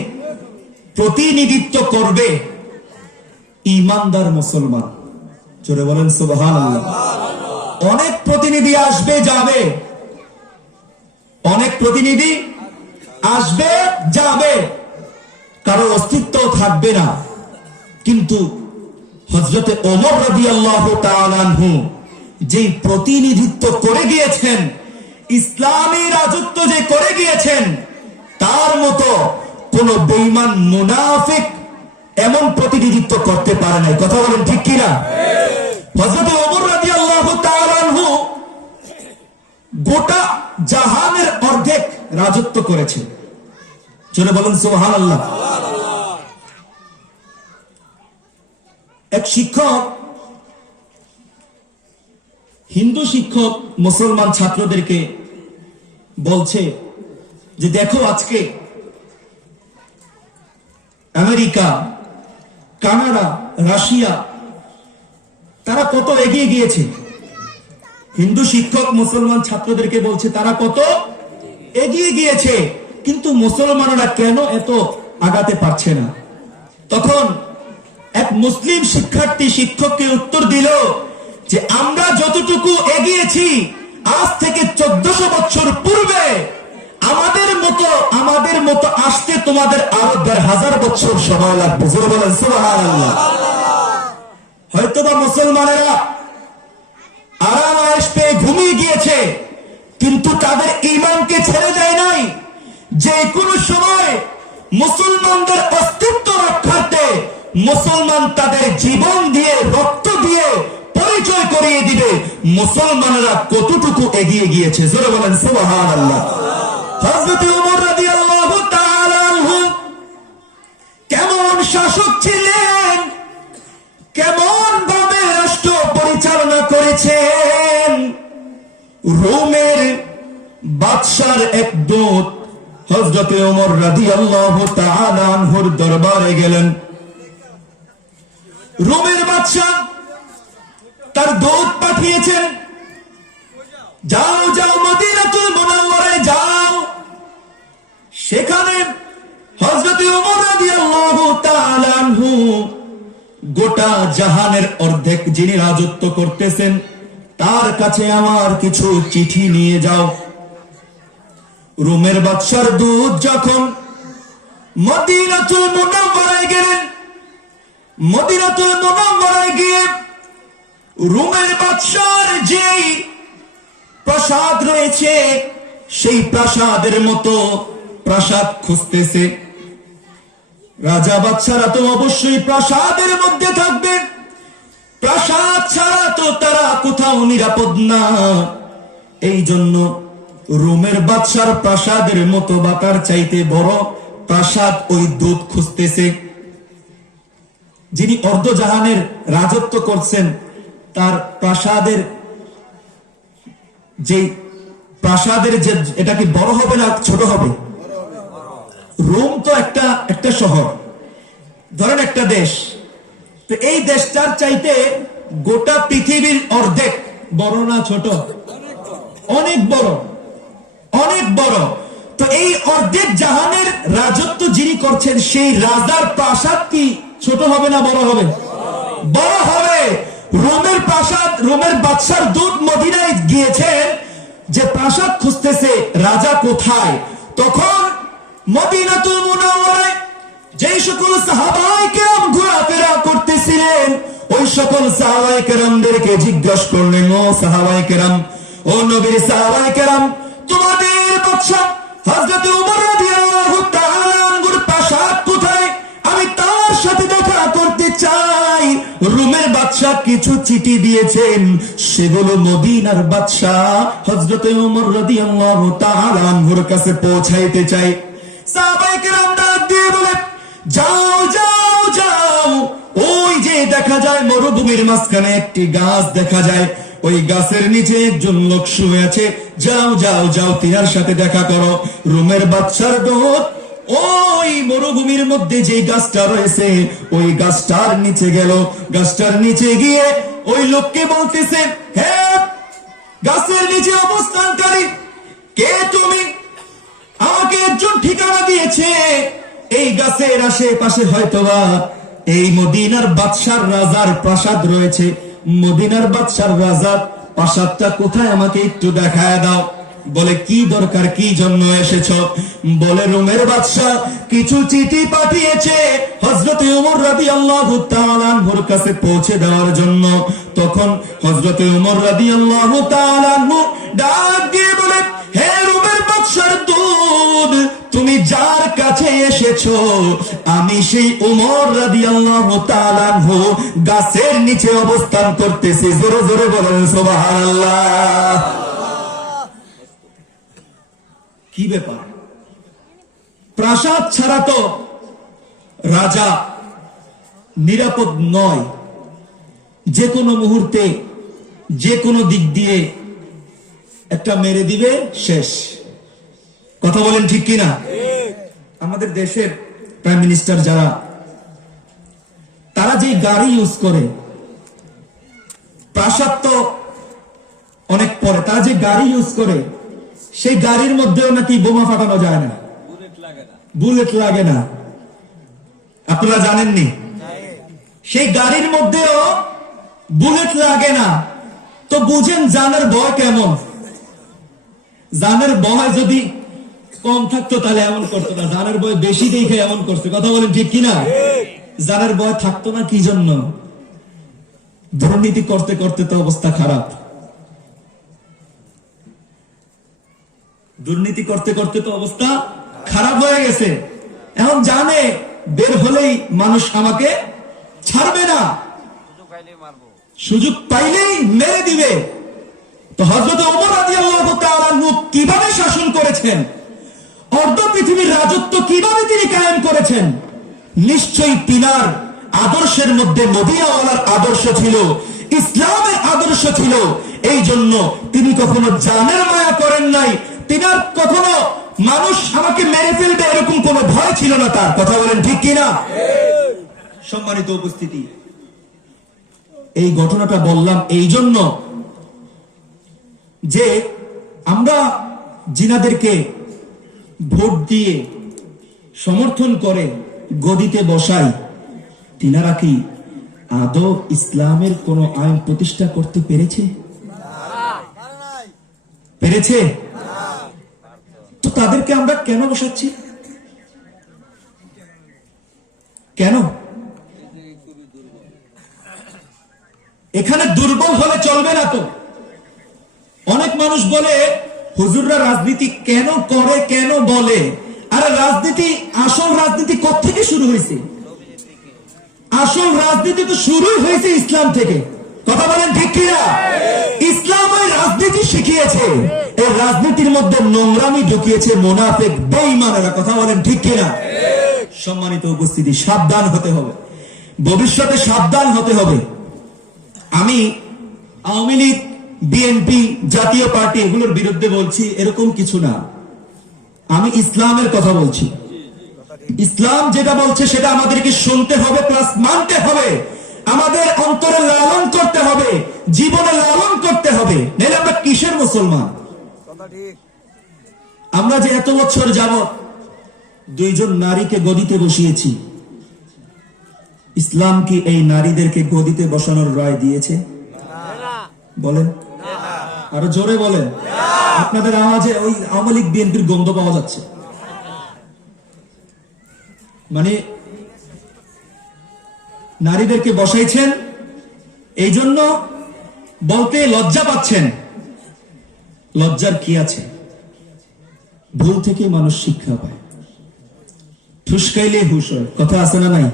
প্রতিনিধিত্ব করবে ঈমানদার মুসলমান। জোরে বলেন সুবহানাল্লাহ। অনেক প্রতিনিধি আসবে যাবে, অনেক প্রতিনিধি আসবে যাবে, কারো অস্তিত্ব থাকবে না, কিন্তু হযরতে ওমর রাদিয়াল্লাহু তাআলা আনহু যেই প্রতিনিধিত্ব করে গিয়েছেন, ইসলামী রাজত্ব যে করে গিয়েছেন, তার মতো কোন বেঈমান মুনাফিক এমন প্রতিনিধিত্ব করতে পারে নাই। কথা বলেন ঠিক কিনা? হযরতে ওমর রাদিয়াল্লাহু তাআলা আনহু গোটা জাহানের অর্ধেক রাজত্ব করেছেন। চলে বলেন সুবহানাল্লাহ। এক শিক্ষক, হিন্দু শিক্ষক মুসলমান ছাত্রদেরকে বলছে যে দেখো আজকে আমেরিকা, কানাডা, রাশিয়া তারা কত এগিয়ে গিয়েছে। হিন্দু শিক্ষক মুসলমান ছাত্রদেরকে বলছে তারা কত এগিয়ে গিয়েছে, কিন্তু মুসলমানরা কেন এত আগাতে পারছে না। তখন এক মুসলিম শিক্ষার্থী শিক্ষককে উত্তর দিল যে আমরা যতটুকু এগিয়েছি আজ থেকে 1400 বছর পূর্বে, আমাদের মতো আসতে তোমাদের আরো 1500 বছর সময় লাগবে। জোরে বলেন সুবহানাল্লাহ। হয়তোবা মুসলমানেরা আরাম আয়েশ পেয়ে ঘুমিয়ে গিয়েছে, কিন্তু তাদের ঈমানকে ছেড়ে দেয় নাই। যে কোনো সময় মুসলমানদের অস্তিত্ব রক্ষার্থে মুসলমান তাদের জীবন দিয়ে, রক্ত দিয়ে পরিচয় করিয়ে দিবে মুসলমানেরা কতটুকু এগিয়ে গিয়েছে। জোরে বলেন সুবহানাল্লাহ। হযরত ওমর রাদিয়াল্লাহু তাআলা আনহু কেমন শাসক ছিলেন, কেমন ভাবে রাষ্ট্র পরিচালনা করেছেন। রোমের বাদশার এক দূত হযরত ওমর রাদিয়াল্লাহু তাআলা আনহুর দরবারে গেলেন। রোমের বাদশা তার দূত পাঠিয়েছেন, যাও যাও মদিনাতুল মুনাওয়ারায় যাও, সেখানে হযরত ওমর রাদিয়াল্লাহু তাআলা আনহু গোটা জাহানের অর্ধেক যিনি রাজত্ব করতেছেন, তার কাছে আমার কিছু চিঠি নিয়ে যাও। রোমের বাদশার দূত যখন মদিনাতুল মুনাওয়ারায় গেলেন, মদিনাতুল মুনাওয়ারায় গিয়ে রোমের বাদশার যেই প্রাসাদ রয়েছে, সেই প্রাসাদের মতো প্রাসাদ খুঁজতেছে। রাজা বাদশারা তো অবশ্যই প্রাসাদের মধ্যে থাকবে, প্রাসাদ ছাড়া তো তারা কোথাও নিরাপদ না। এই জন্য রোমের বাদশার প্রাসাদের মতো বা তার চাইতে বড় প্রাসাদ ওই দূত খুঁজতেছে। যিনি অর্ধজাহানের রাজত্ব করছেন, তার প্রাসাদের যে এটা কি বড় হবে না ছোট হবে? রোম তো একটা শহর, ধরেন একটা দেশ, তো এই দেশটার চাইতে গোটা পৃথিবীর অর্ধেক বড় না ছোট? অনেক বড়, অনেক বড়। তো এই অর্ধেক জাহানের রাজত্ব যিনি করছেন সেই রাজার প্রাসাদ কি ছোট হবে না বড় হবে? বড় হবে। রোমের প্রাসাদ, রোমের বাদশার দূত মদিনায় গিয়েছেন যে প্রাসাদ খুঁজতেছে রাজা কোথায়। তখন মদিনাতুল মুনাওয়ারায় যেই সকল সাহাবায়ে কেরাম ঘোরাফেরা করতেছিলেন ওই সকল সাহাবায়ে কেরামদেরকে জিজ্ঞাসা করলেন, ও সাহাবায়ে কেরাম, ও নবীর সাহাবায়ে কেরাম, তোমাদের বাদশা হযরত ওমর রাদিয়াল্লাহু তাআলা আনহুর প্রাসাদ কোথায়? আমি তার সাথে দেখা করতে চাই। রোমের বাদশা কিছু চিঠি দিয়েছেন, সেগুলো মদিনার বাদশা হযরত ওমর রাদিয়াল্লাহু তাআলা আনহুর কাছে পৌঁছাইতে চাই। সাহাবায়ে কেরাম ডাক দিয়ে বলে, যাও যাও যাও, ওই যে দেখা যায় মরুভূমির মাঝখানে একটি গাছ দেখা যায়, ওই গাছের নিচে একজন লোক শুয়ে আছে, যাও যাও যাও তিনার সাথে দেখা করো। রোমের বাদশার দূত ওই মরুভূমির মধ্যে যে গাছটা রয়েছে ওই গাছটার নিচে গেল। গাছটার নিচে গিয়ে ওই লোককে বলতেছে, হ্যাঁ গাছের নিচে অবস্থানকারী কে তুমি? আমাকে একজন ঠিকানা দিয়েছে, এই গাছের আশেপাশে হয়তোবা এই মদিনার বাদশার রাজার প্রাসাদ রয়েছে। মদিনার বাদশার রাজার প্রাসাদটা কোথায় আমাকে একটু দেখায় দাও। বলে, কি দরকার, কি জন্য এসেছ? বলে, রোমের বাদশা কিছু চিঠি পাঠিয়েছে হযরত ওমর রাদিয়াল্লাহু তাআলা আনহুর কাছে পৌঁছে দেওয়ার জন্য। তখন হযরত ওমর রাদিয়াল্লাহু তাআলা আনহু ডাক দিয়ে বলে, হে রোমের বাদশার দূত, তুমি যার কাছে এসেছো আমি সেই ওমর রাদিয়াল্লাহু তাআলা আনহু গাছের নিচে অবস্থান করতেছি। জোরে জোরে বলেন সুবহানাল্লাহ। কি ব্যাপার? প্রাসাদ ছাড়া তো রাজা নিরাপদ নয়, যে কোনো মুহূর্তে যে কোনো দিক দিয়ে একটা মেরে দিবে, শেষ। কথা বলেন ঠিক কিনা? আমাদের দেশের প্রাইম মিনিস্টার যারা, তারা যে গাড়ি ইউজ করে, প্রাসাদ তো অনেক পরে, তারা যে গাড়ি ইউজ করে সেই গাড়ির মধ্যেও নাকি বোমা ফাটানো যায় না, বুলেট লাগে না। আপনারা জানেননি? সেই গাড়ির মধ্যেও বুলেট লাগে না। তো বুঝেন জানের ভয় কেমন। জানের ভয় যদি কম থাকতো তাহলে এমন করতো না, জানের ভয় বেশি দেখে এমন করছে। কথা বলেন ঠিক কিনা? জানের ভয় থাকতো না কি জন্য? দুর্নীতি করতে করতে তো অবস্থা খারাপ, দুর্নীতি করতে করতে তো অবস্থা খারাপ হয়ে গেছে। এখন জানে বের হলেই মানুষ আমাকে ছাড়বে না, সুযোগ পাইলেই মেরে দিবে। তো হযরত ওমর রাদিয়াল্লাহু তাআলা আনহু কিভাবে শাসন করেছেন, অর্ধ পৃথিবীর রাজত্ব কিভাবে তিনি কায়েম করেছেন? নিশ্চয়ই তিনার আদর্শের মধ্যে মদিনাওয়ালার আদর্শ ছিল, ইসলামের আদর্শ ছিল। এই জন্য তিনি কখনো জানের মায়া করেন নাই। তিনার কখনো মানুষ আমাকে মেরে ফেলবে এরকম কোনো ভয় ছিল না তার। কথা বলেন ঠিক কিনা? সম্মানিত উপস্থিতি, এই ঘটনাটা বললাম এই জন্য যে আমরা জিনাদেরকে ভোট দিয়ে সমর্থন করে গদিতে বসাই, তিনারা কি আদৌ ইসলামের কোন আইন প্রতিষ্ঠা করতে পেরেছে? পেরেছে? তো তাদেরকে আমরা কেন বসাচ্ছি? কেন? এখানে দুর্বল হলে চলবে না তো। অনেক মানুষ বলে হুজুররা রাজনীতি কেন করে, কেন বলে? আরে রাজনীতি, আসল রাজনীতি কোত্থেকে শুরু হয়েছে? আসল রাজনীতি তো শুরুই হয়েছে ইসলাম থেকে। কথা বলেন ঠিক কিনা? ইসলাম ওই রাজনীতি শিখিয়েছে, এই রাজনীতির মধ্যে নোংরামি ঢুকিয়েছে মুনাফিক বেঈমানেরা। কথা বলেন ঠিক কিনা? সম্মানিত উপস্থিতি, সাবধান হতে হবে, ভবিষ্যতে সাবধান হতে হবে। আমি আওয়ামী লীগ, বিএনপি, জাতীয় পার্টি এগুলোর বিরুদ্ধে বলছি এরকম কিছু না। আমি ইসলামের কথা বলছি। ইসলাম যেটা বলছে সেটা আমাদেরকে শুনতে হবে, প্লাস মানতে হবে, আমাদের অন্তরে লালন করতে হবে, জীবনে লালন করতে হবে। নাহলে আমরা কিসের মুসলমান? আমরা যে এত বছর যাবত দুইজন নারীকে গদিতে বসিয়েছি, ইসলাম কি এই নারীদেরকে গদিতে বসানোর রায় দিয়েছে? বলেন, আরো জোরে বলেন। আপনাদের আওয়াজে ওই আওয়ামী লীগ বিএনপির গন্ধ পাওয়া যাচ্ছে। মানে নারীদেরকে বসাইছেন এই জন্য বলতে লজ্জা পাচ্ছেন। লজ্জার কি আছে? ভুল থেকে মানুষ শিক্ষা পায়। ঠুসকাইলে হুশ হয়, কথা আছে না নাই?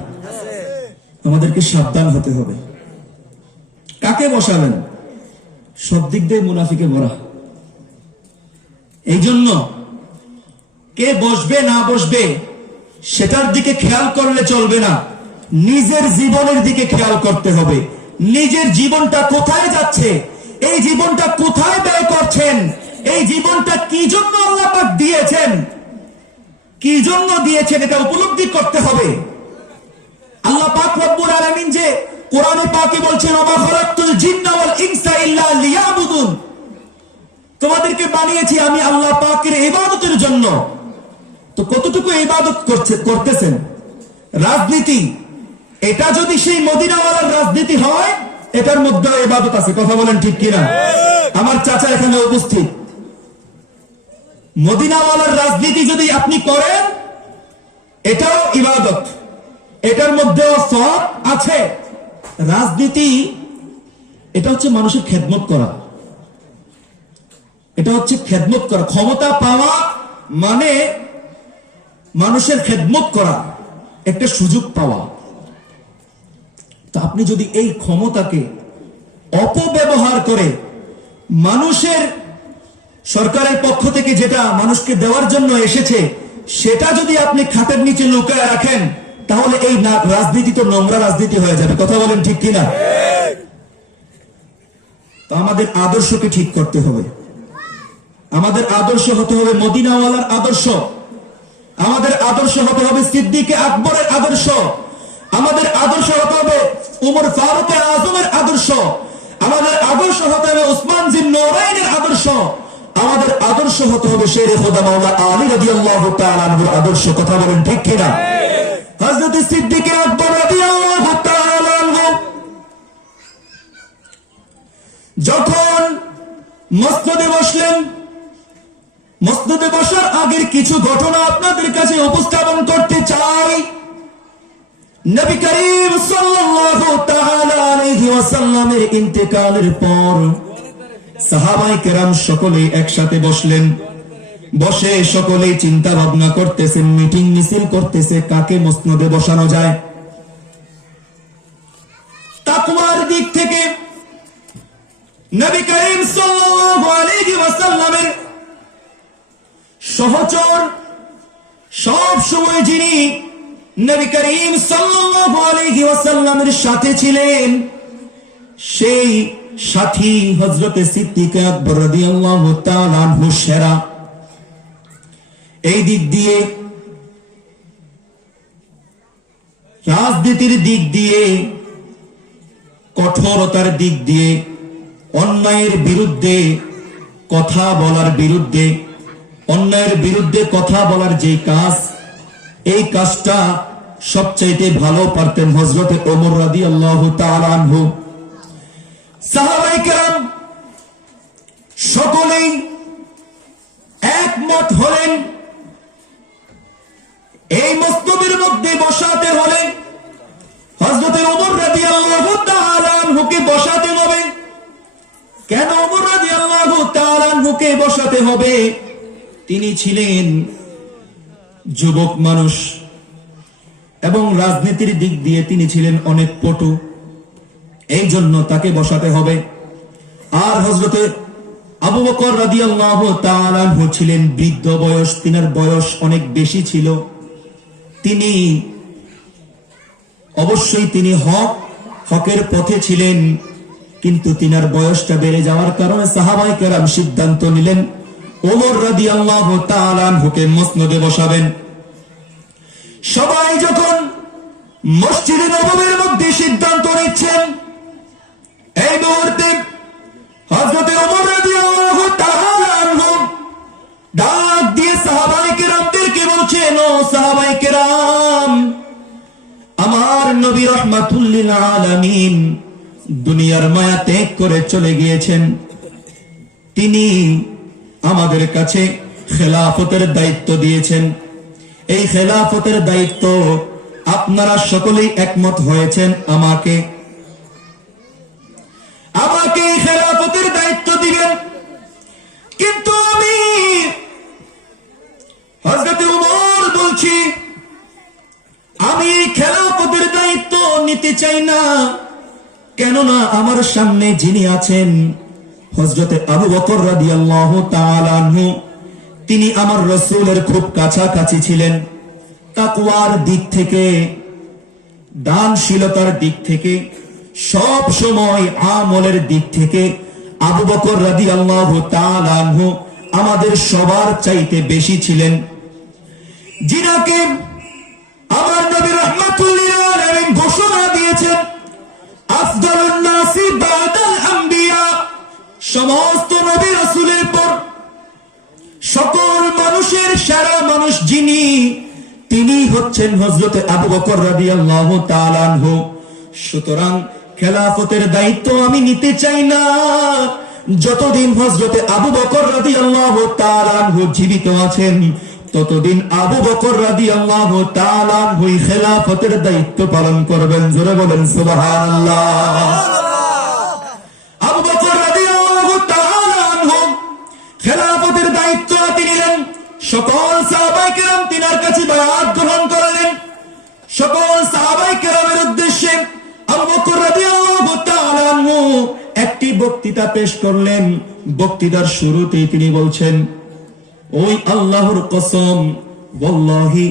আমাদেরকে সাবধান হতে হবে। কাকে বসাবেন? সব দিক দিয়ে মুনাফিকে ভরা। এই জন্য কে বসবে না বসবে সেটার দিকে খেয়াল করলে চলবে না, নিজের জীবনের দিকে খেয়াল করতে হবে। নিজের জীবনটা কোথায় যাচ্ছে, এই জীবনটা কোথায় ব্যয় করছেন, এই জীবনটা কি জন্য আল্লাহ পাক দিয়েছেন, কি জন্য দিয়েছেন এটা উপলব্ধি করতে হবে। আল্লাহ পাক রব্বুল আলামিন যে কোরআনে পাকে বলছেন, ওমা খালাকতুল জিন্না ওয়াল ইনসা ইল্লা লিয়াবুদুন, তোমাদেরকে বানিয়েছি আমি আল্লাহ পাকের ইবাদতের জন্য। তো কতটুকু ইবাদত করতেছেন? রাজনীতি, এটা যদি সেই মদিনাওয়ালার রাজনীতি হয়, এটার মধ্যে ইবাদত আছে। কথা বলেন ঠিক কিনা? আমার চাচা এখানে উপস্থিত। মদিনাওয়ালার রাজনীতি যদি আপনি করেন, এটাও ইবাদত, এটার মধ্যেও সওয়াব আছে। রাজনীতি এটা হচ্ছে মানুষের খেদমত করা, এটা হচ্ছে খেদমত করা। ক্ষমতা পাওয়া মানে মানুষের খেদমত করা, একটা সুযোগ পাওয়া। তা আপনি যদি এই ক্ষমতাকে অপব্যবহার করে মানুষের সরকারের পক্ষ থেকে যেটা মানুষকে দেওয়ার জন্য এসেছে সেটা যদি আপনি খাটের নিচে লুকায় রাখেন, তাহলে এই রাজনীতি তো নোংরা রাজনীতি হয়ে যাবে। কথা বলেন ঠিক কিনা? তো আমাদের আদর্শকে ঠিক করতে হবে। আমাদের আদর্শ হতে হবে মদিনাওয়ালার আদর্শ, আমাদের আদর্শ হতে হবে সিদ্দিকে আকবরের আদর্শ, আমাদের আদর্শ হতে হবে উমর ফারুকে আজমের আদর্শ, আমাদের আদর্শ হতে হবে উসমান জিন নওরাইনের আদর্শ, আমাদের আদর্শ হতে হবে শের খোদা মাওলা আলী রাদিয়াল্লাহু তাআলা আনহুর আদর্শ। কথা বলেন ঠিক কিনা? হযরত সিদ্দিক আকবর রাদিয়াল্লাহু তাআলা আনহু যখন মসনদে বসলেন, মসনদে বসার আগের কিছু ঘটনা আপনাদের কাছে উপস্থাপন করতে চাই। নবী করিম সাল্লাল্লাহু তাআলা আলাইহি ওয়াসাল্লামের ইন্তেকালের পর সাহাবায়ে কেরাম সকলে একসাথে বসলেন। বসে সকলে চিন্তা ভাবনা করতেছেন, মিটিং মিছিল করতেছে কাকে মসনদে বসানো যায়। তাকওয়ার দিক থেকে নবী করিম সাল্লাল্লাহু আলাইহি ওয়াসাল্লামের সহচর, সব সময় যিনি নবী করিম সাল্লাল্লাহু আলাইহি ওয়াসাল্লামের সাথে ছিলেন, সেই সাথী হযরতে সিদ্দিক আকবর রাদিয়াল্লাহু তাআলা আনহু সেরা। এই দিক দিয়ে, রাজনীতির দিক দিয়ে, কঠোরতার দিক দিয়ে, অন্যায়ের বিরুদ্ধে কথা বলার বিরুদ্ধে, অন্যায়ের বিরুদ্ধে কথা বলার যে কাজ, এই কাজটা সবচাইতে ভালো পারতেন হযরতে ওমর রাদিয়াল্লাহু তাআলা আনহু। সাহাবায়ে কেরাম সকলেই একমত হলেন এই মসনদের মধ্যে বসাতে হলে হযরতে ওমর রাদিয়াল্লাহু তাআলা আনহুকে বসাতে হবে। কেন ওমর রাদিয়াল্লাহু তাআলা আনহুকে বসাতে হবে? তিনি ছিলেন যুবক মানুষ এবং রাজনীতির দিক দিয়ে তিনি ছিলেন অনেক পটু, এই জন্য তাকে বসাতে হবে। আর হযরতে আবু বকর রাদিয়াল্লাহু তাআলা আনহু ছিলেন বৃদ্ধ বয়স, তিনার বয়স অনেক বেশি ছিল। তিনি অবশ্যই তিনি হকের পথে ছিলেন, কিন্তু তিনার বয়সটা বেড়ে যাওয়ার কারণে সাহাবায়ে কেরাম সিদ্ধান্ত নিলেন ওমর রাদিয়াল্লাহু তাআলা আনহুকে মসনদে বসাবেন। সবাই যখন মসজিদে নববীর মধ্যে সিদ্ধান্ত নিচ্ছেন, এই মুহূর্তে হযরতে ওমর রাদিয়াল্লাহু তাআলা আনহু ডাক দিয়ে বলছেন, ও সাহাবায়ে কেরাম, আমার নবী রাহমাতুল লিল আলামিন দুনিয়ার মায়া ত্যাগ করে চলে গিয়েছেন। তিনি আমাদের কাছে খেলাফতের দায়িত্ব দিয়েছেন। এই খেলাফতের দায়িত্ব আপনারা সকলেই একমত হয়েছেন আমাকে এই খেলাফতের দায়িত্ব দিবেন। কিন্তু আমি হযরত ওমর বলছি, আমি খেলাফতের দায়িত্ব নিতে চাই না। কেননা আমার সামনে যিনি আছেন হযরতে আবু বকর রাদিয়াল্লাহু তাআলা আনহু, তিনি আমার রাসূলের খুব কাছাকাছি ছিলেন। তাকওয়ার দিক থেকে, দানশীলতার দিক থেকে, সব সময় আমলের দিক থেকে আবু বকর রাদিয়াল্লাহু তাআলা আনহু আমাদের সবার চাইতে বেশি ছিলেন। যিনাকে আমার নবী রাহমাতুল লিল আলামিন ঘোষণা দিয়েছেন, আফদালুন নাসি বাদাল আম্বিয়া, সমস্ত নবী রাসূলের পর সকল মানুষের সেরা মানুষ যিনি, তিনি হচ্ছেন হযরতে আবু বকর রাদিয়াল্লাহু তাআলা আনহু। সুতরাং খেলাফতের দায়িত্ব আমি নিতে চাই না যতদিন হযরতে আবু বকর রাদিয়াল্লাহু তাআলা আনহু জীবিত আছেন, ততদিন আবু বকর রাদিয়াল্লাহু তাআলা আনহু খেলাফতের দায়িত্ব পালন করবেন। জোরে বলেন সুবহানাল্লাহ। আবু বকর রাদিয়াল্লাহু তাআলা আনহু খেলাফতের দায়িত্ব হাতে নিলেন। সকল সাহাবায়ে কেরাম তিনার কাছে বায়াত গ্রহণ করলেন। সকল সাহাবায়ে কেরামের উদ্দেশ্যে আবু বকর রাদিয়াল্লাহু তাআলা আনহু একটি বক্তৃতা পেশ করলেন। বক্তৃতার শুরুতেই তিনি বলছেন, ওই আল্লাহর কসম, ওয়াল্লাহি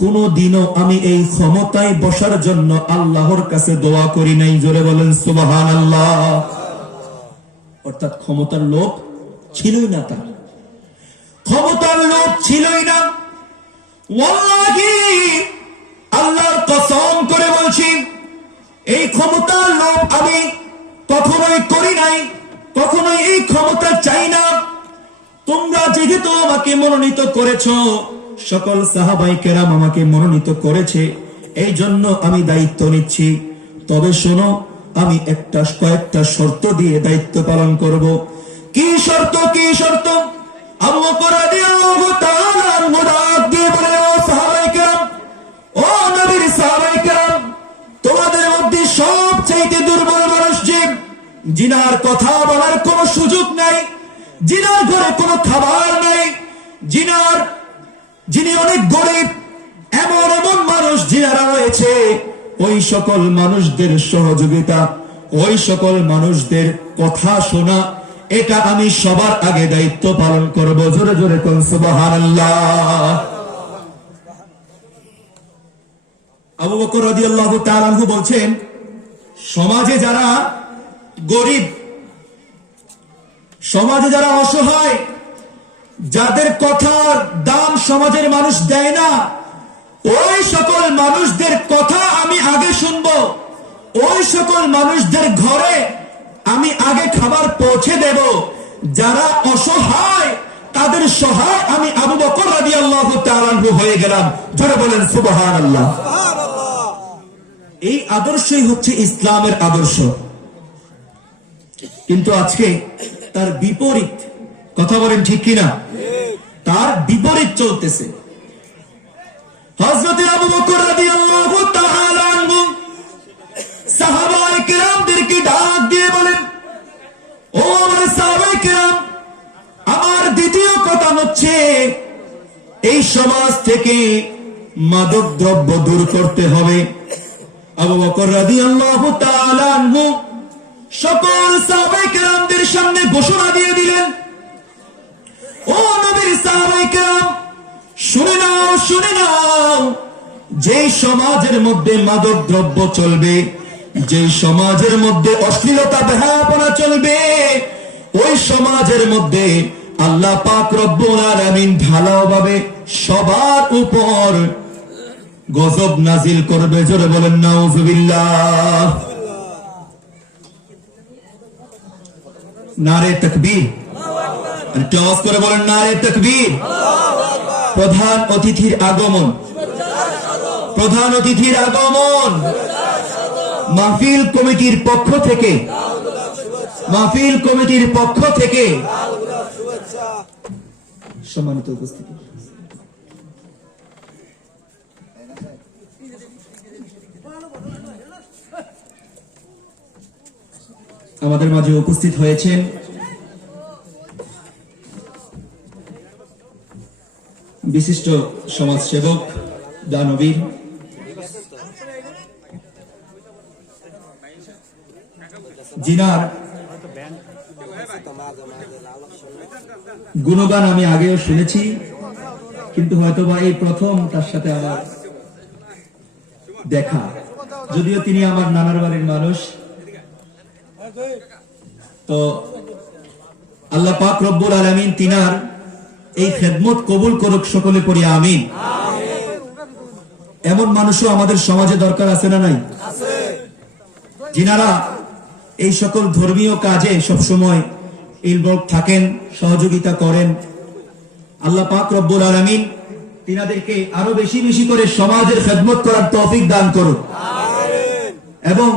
কোনদিনও আমি এই ক্ষমতায় বসার জন্য আল্লাহর কাছে দোয়া করি নাই। জোরে বলেন সুবহানাল্লাহ। অর্থাৎ ক্ষমতার লোভ ছিলই না তার, ক্ষমতার লোভ ছিলই না। ওয়াল্লাহি আল্লাহর কসম করে বলছি, এই ক্ষমতার লোভ আমি কখনোই করি নাই, কখনোই এই ক্ষমতা চাই না। তোমরা যেহেতু আমাকে মনোনীত করেছো, সকল সাহাবায়ে কেরাম আমাকে মনোনীত করেছে, এই জন্য আমি দায়িত্ব নিচ্ছি। তবে শোনো, আমি কয়েকটা শর্ত দিয়ে দায়িত্ব পালন করব। কি শর্ত? কি শর্ত? আবু বকর রাদিয়াল্লাহু তাআলা আনহু ডাক দিয়ে বলেন, ও সাহাবায়ে কেরাম, ও নবীর সাহাবায়ে কেরাম, তোমাদের মধ্যে সবচাইতে দুর্বল মানুষ যে, জিনার কথা বলার কোনো সুযোগ নাই, জিনার ঘরে কোনো খাবার নাই, যিনি অনেক গরিব, এমন এমন মানুষ জিনারা রয়েছে, ওই সকল মানুষদের সহযোগিতা, ওই সকল মানুষদের কথা শোনা, এটা আমি সবার আগে দায়িত্ব পালন করব। জোরে জোরে কোন সুবহানাল্লাহ। আবু বকর রাদিয়াল্লাহু তাআলা আনহু বলছেন, সমাজে যারা গরিব, সমাজে যারা অসহায়, যাদের কথার দাম সমাজের মানুষ দেয় না, ওই সকল মানুষদের কথা আমি আগে শুনবো, ওই সকল মানুষদের ঘরে আমি আগে খাবার পৌঁছে দেব। যারা অসহায়, তাদের সহায় আমি আবু বকর রাদিয়াল্লাহু তাআলা আনহু হয়ে গেলাম। জোরে বলেন সুবহানাল্লাহ। এই আদর্শই হচ্ছে ইসলামের আদর্শ। কিন্তু আজকে তার বিপরীত, কথা বলেন ঠিক কিনা? তার বিপরীত চলতেছে। হযরত আবু বকর রাদিয়াল্লাহু তাআলা আনহু সাহাবায়ে কেরামদেরকে ডাক দিয়ে বলেন, ও আমার সাহাবায়ে কেরাম, আমার দ্বিতীয় কথা হচ্ছে এই সমাজ থেকে মাদক দ্রব্য দূর করতে হবে। আবু বকর রাদিয়াল্লাহু তাআলা আনহু সকল সাহাবায়ে কেরামদের সামনে ঘোষণা দিয়ে দিলেন, ও নবীর সাহাবায়ে কেরাম, শুনে নাও, শুনে নাও, যেই সমাজের মধ্যে মাদক দ্রব্য চলবে, যেই সমাজের মধ্যে অশ্লীলতা বেহায়াপনা চলবে, ওই সমাজের মধ্যে আল্লাহ পাক রব্বুল আলামিন ঢালাওভাবে সবার উপর গজব নাজিল করবে। জোরে বলেন নাউজুবিল্লাহ। নারে তাকবীর। আওয়াজ করে বলেন নারে তাকবীর। প্রধান অতিথির আগমন, প্রধান অতিথির আগমন মাহফিল কমিটির পক্ষ থেকে, মাহফিল কমিটির পক্ষ থেকে সম্মানিত উপস্থিতি, আমাদের মাঝে উপস্থিত হয়েছেন বিশিষ্ট সমাজসেবক দানবীর জিনার গুণগান আমি আগেও শুনেছি, কিন্তু হয়তোবা এই প্রথম তার সাথে আমার দেখা, যদিও তিনি আমার নানার বাড়ির মানুষ। তো আল্লাহ পাক রব্বুল আলামিন তিনার এই খেদমত কবুল করুক, সকলে পড়ি আমিন। এমন মানুষও আমাদের সমাজে দরকার আছে না নাই? যিনারা এই সকল ধর্মীয় কাজে সবসময় ইনভলভ থাকেন, সহযোগিতা করেন। আল্লাহ পাক রব্বুল আলামিন তিনাদেরকে আরো বেশি বেশি করে সমাজের খেদমত করার তৌফিক দান করুক এবং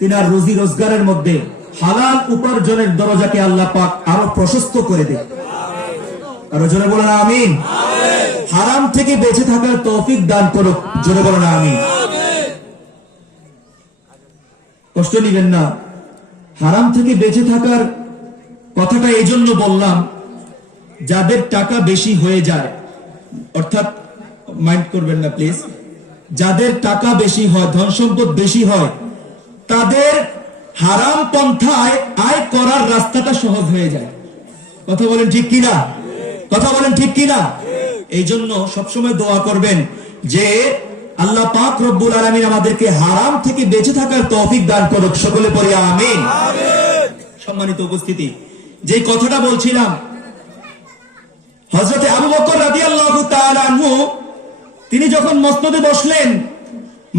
তিনার রুজি রোজগারের মধ্যে হালাল উপার্জনের দরজাকে আল্লাহ পাক আরো প্রশস্ত করে দেয়। আরো জোরে বলেন আমিন। হারাম থেকে বেঁচে থাকার তৌফিক দান করুক, জোরে বলেন আমিন। কষ্ট নিবেন না। হারাম থেকে বেঁচে থাকার কথাটা এই জন্য বললাম, যাদের টাকা বেশি হয়ে যায়, অর্থাৎ মাইন্ড করবেন না প্লিজ, যাদের টাকা বেশি হয়, ধন সম্পদ বেশি হয়, তাদের হারাম পন্থায় আয় করার রাস্তাটা সহজ হয়ে যায়। কথা বলেন ঠিক কিনা? কথা বলেন ঠিক কিনা? এই জন্য সবসময় দোয়া করবেন যে আল্লাহ পাক রব্বুল আলামিন আমাদেরকে হারাম থেকে বেঁচে থাকার তৌফিক দান করুক, সকলে পড়ি আমিন। সম্মানিত উপস্থিতি, যে কথাটা বলছিলাম, হযরতে আবু বকর রাদিয়াল্লাহু তাআলা আনহু তিনি যখন মসনদে বসলেন,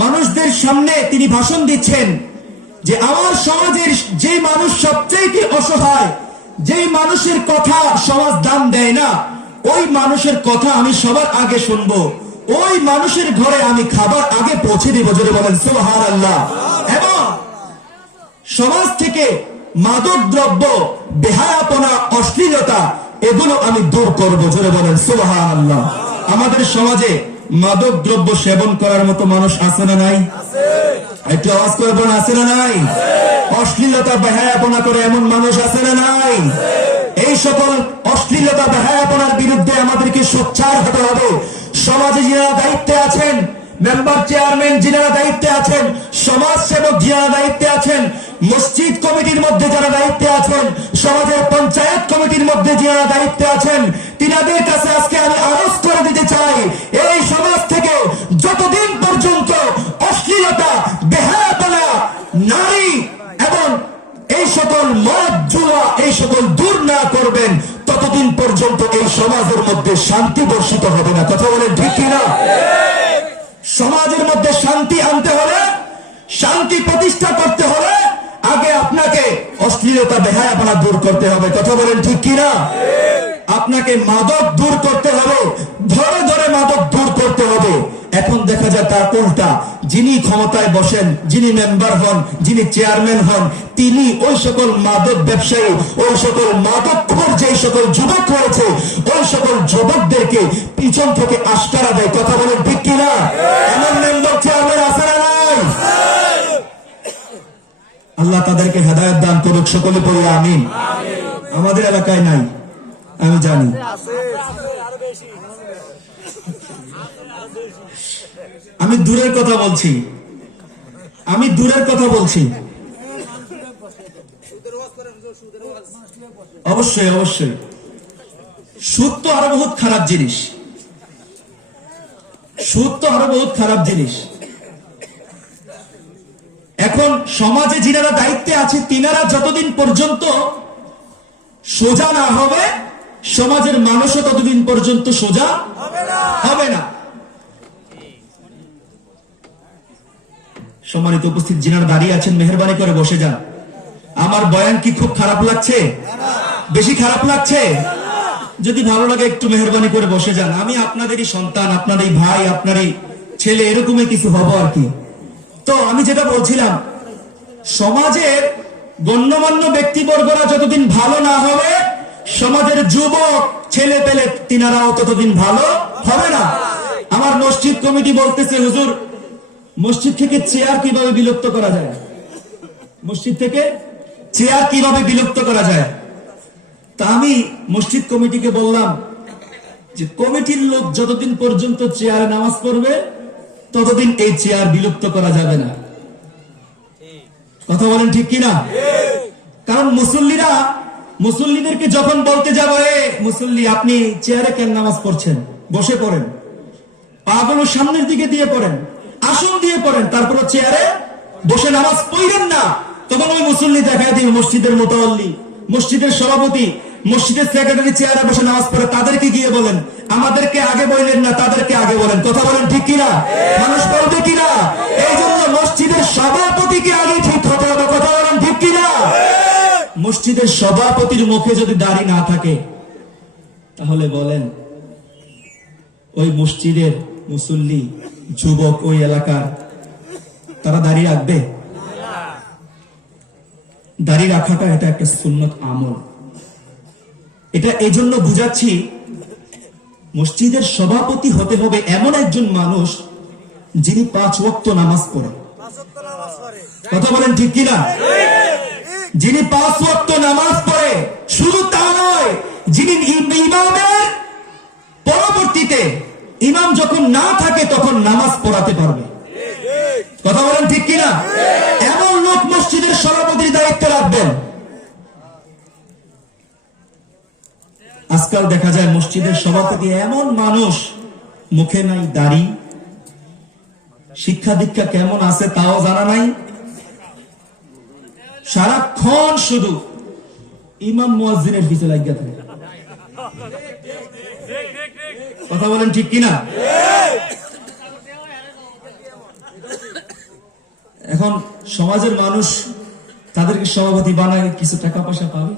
মানুষদের সামনে তিনি ভাষণ দিচ্ছেন যে আমার সমাজের যে মানুষ সবচেয়ে অসহায়, যেই মানুষের কথা সমাজ দাম দেয় না, ওই মানুষের কথা আমি সবার আগে শুনবো, ওই মানুষের ঘরে আমি খাবার আগে পৌঁছে দিব, জোরে বলেন সুবহানাল্লাহ। এবং সমাজ থেকে মাদক দ্রব্য, বেহায়াপনা, অশ্লীলতা এগুলো আমি দূর করবো, জোরে বলেন সুবহানাল্লাহ। আমাদের সমাজে মাদক দ্রব্য সেবন করার মতো মানুষ আছে না নাই? একটু আওয়াজ করবেন, আছে না নাই? অশ্লীলতা, বেহায়াপনা করে এমন মানুষ আছে না নাই? এই সকল অশ্লীলতা, বেহায়াপনার বিরুদ্ধে আমাদেরকে সোচ্চার হতে হবে। সমাজে যারা দায়িত্বে আছেন, মেম্বার, চেয়ারম্যান যিনারা দায়িত্বে আছেন, সমাজ সেবক যিনারা দায়িত্বে আছেন, মসজিদ কমিটির মধ্যে যারা দায়িত্বে আছেন, সমাজের পঞ্চায়েত কমিটির মধ্যে যারা দায়িত্বে আছেন, তিনাদের কাছে আজকে আমি আরজ করে দিতে চাই, এই সমাজ থেকে যতদিন পর্যন্ত অশ্লীলতা, বেহায়াপনা, নারী এবং এই সকল মদ, জুয়া এই সকল দূর না করবেন, ততদিন পর্যন্ত এই সমাজের মধ্যে শান্তি বর্ষিত হবে না। কথা বলেন ঠিক কিনা? সমাজের মধ্যে শান্তি আনতে হলে, শান্তি প্রতিষ্ঠা করতে হলে আগে আপনাকে অশ্লীলতা, বেহায়াপনা দূর করতে হবে। কথা বলেন ঠিক কিনা? আপনাকে মাদক দূর করতে হবে, ধরে ধরে মাদক দূর করতে হবে। এখন দেখা যায় তার উল্টা, যিনি ক্ষমতায় বসেন, যিনি মেম্বার হন, যিনি চেয়ারম্যান হন, তিনি ওই সকল মাদক ব্যবসায়ী, ওই সকল মাদকখোর যে সকল যুবক রয়েছে, ওই সকল যুবকদেরকে পিছন থেকে আশকারা দেয়। কথা বলেন ঠিক কিনা? এমন মেম্বার, চেয়ারম্যান আছে না নাই? আল্লাহ তাদেরকে হেদায়েত দান করুক, সকলে পড়ি আমিন। আমাদের এলাকায় নাই, আমি জানি। আমি দূরের কথা বলছি, আমি দূরের কথা বলছি। অবশ্যই অবশ্যই, সুদ তো আরো বহুত খারাপ জিনিস, সুদ তো আরো বহুত খারাপ জিনিস। এখন সমাজে যিনারা দায়িত্বে আছে, তিনারা যতদিন পর্যন্ত সোজা না হবে, সমাজের মানুষও ততদিন পর্যন্ত সোজা হবে না। সম্মানিত উপস্থিত, যিনারা দাঁড়িয়ে আছেন, মেহেরবানি করে বসে যান। আমার বয়ান কি খুব খারাপ লাগছে? বেশি খারাপ লাগছে? যদি ভালো লাগে একটু মেহরবানি করে বসে যান। আমি আপনাদেরই সন্তান, আপনারই ভাই, আপনারই ছেলে, এরকমই কিছু হব আর কি। তো আমি যেটা বলছিলাম, সমাজের গণ্যমান্য ব্যক্তিবর্গরা যতদিন ভালো না হবে, সমাজের যুবক ছেলে পেলে তিনারাও ততদিন ভালো হবে না। আমার মসজিদ কমিটি বলতেছে, হুজুর মসজিদ থেকে চেয়ার কিভাবে বিলুপ্ত করা যায়, মসজিদ থেকে চেয়ার কিভাবে বিলুপ্ত করা যায়। তা আমি মসজিদ কমিটিকে বললাম যে কমিটির লোক যতদিন পর্যন্ত চেয়ারে নামাজ পড়বে ততদিন এই চেয়ার বিলুপ্ত করা যাবে না। কথা বলেন ঠিক কিনা? কারণ মুসল্লিদেরকে যখন বলতে যাবো, এ মুসল্লি আপনি চেয়ারে কেন নামাজ পড়ছেন, বসে পড়েন, পাগুলো সামনের দিকে দিয়ে পড়েন, আসন দিয়ে পড়েন, তারপর চেয়ারে বসে নামাজ পড়েন না, তখন ওই মুসল্লি দেখায় দিন মসজিদের মোতাওয়াল্লি, মসজিদের সভাপতি, মসজিদের সেক্রেটারি চেয়ারে বসে নামাজ পড়ে, তাদেরকে গিয়ে বলেন আমাদেরকে আগে বললেন না, তাদেরকে আগে বলেন। কথা বলেন ঠিক কিনা? মানুষ বলবে কিনা? এই জন্য মসজিদের সভাপতিকে আগে ঠিক হতে হবে। কথা বলেন ঠিক কিনা? মসজিদের সভাপতির মুখে যদি দাড়ি না থাকে, তাহলে বলেন ওই মসজিদের মুসল্লি যুবক ওই এলাকার তারা দাড়ি রাখবে? দাড়ি রাখাটা এটা একটা সুন্নত আমল। এটা এই জন্য বুঝাচ্ছি, মসজিদের সভাপতি হতে হবে এমন একজন মানুষ যিনি 5 ওয়াক্ত নামাজ পড়ে। কথা বলেন ঠিক কিনা? যিনি 5 ওয়াক্ত নামাজ পড়ে, শুধু তা নয়, যিনি ইমামের পরবর্তীতে ইমাম যখন না থাকে তখন নামাজ পড়াতে পারবে। কথা বলেন ঠিক কিনা? এমন লোক মসজিদের সভাপতির দায়িত্ব রাখবেন। আজকাল দেখা যায় মসজিদের সভাপতি এমন মানুষ, মুখে নাই দাড়ি, শিক্ষা দীক্ষা কেমন আছে তাও জানা নাই, সারাক্ষণ শুধু ইমাম মুয়াজ্জিনের পিছে লাগিয়া থাকে। কথা বলেন ঠিক কিনা? এখন সমাজের মানুষ তাদেরকে সভাপতি বানায়, কিছু টাকা পয়সা পাবে।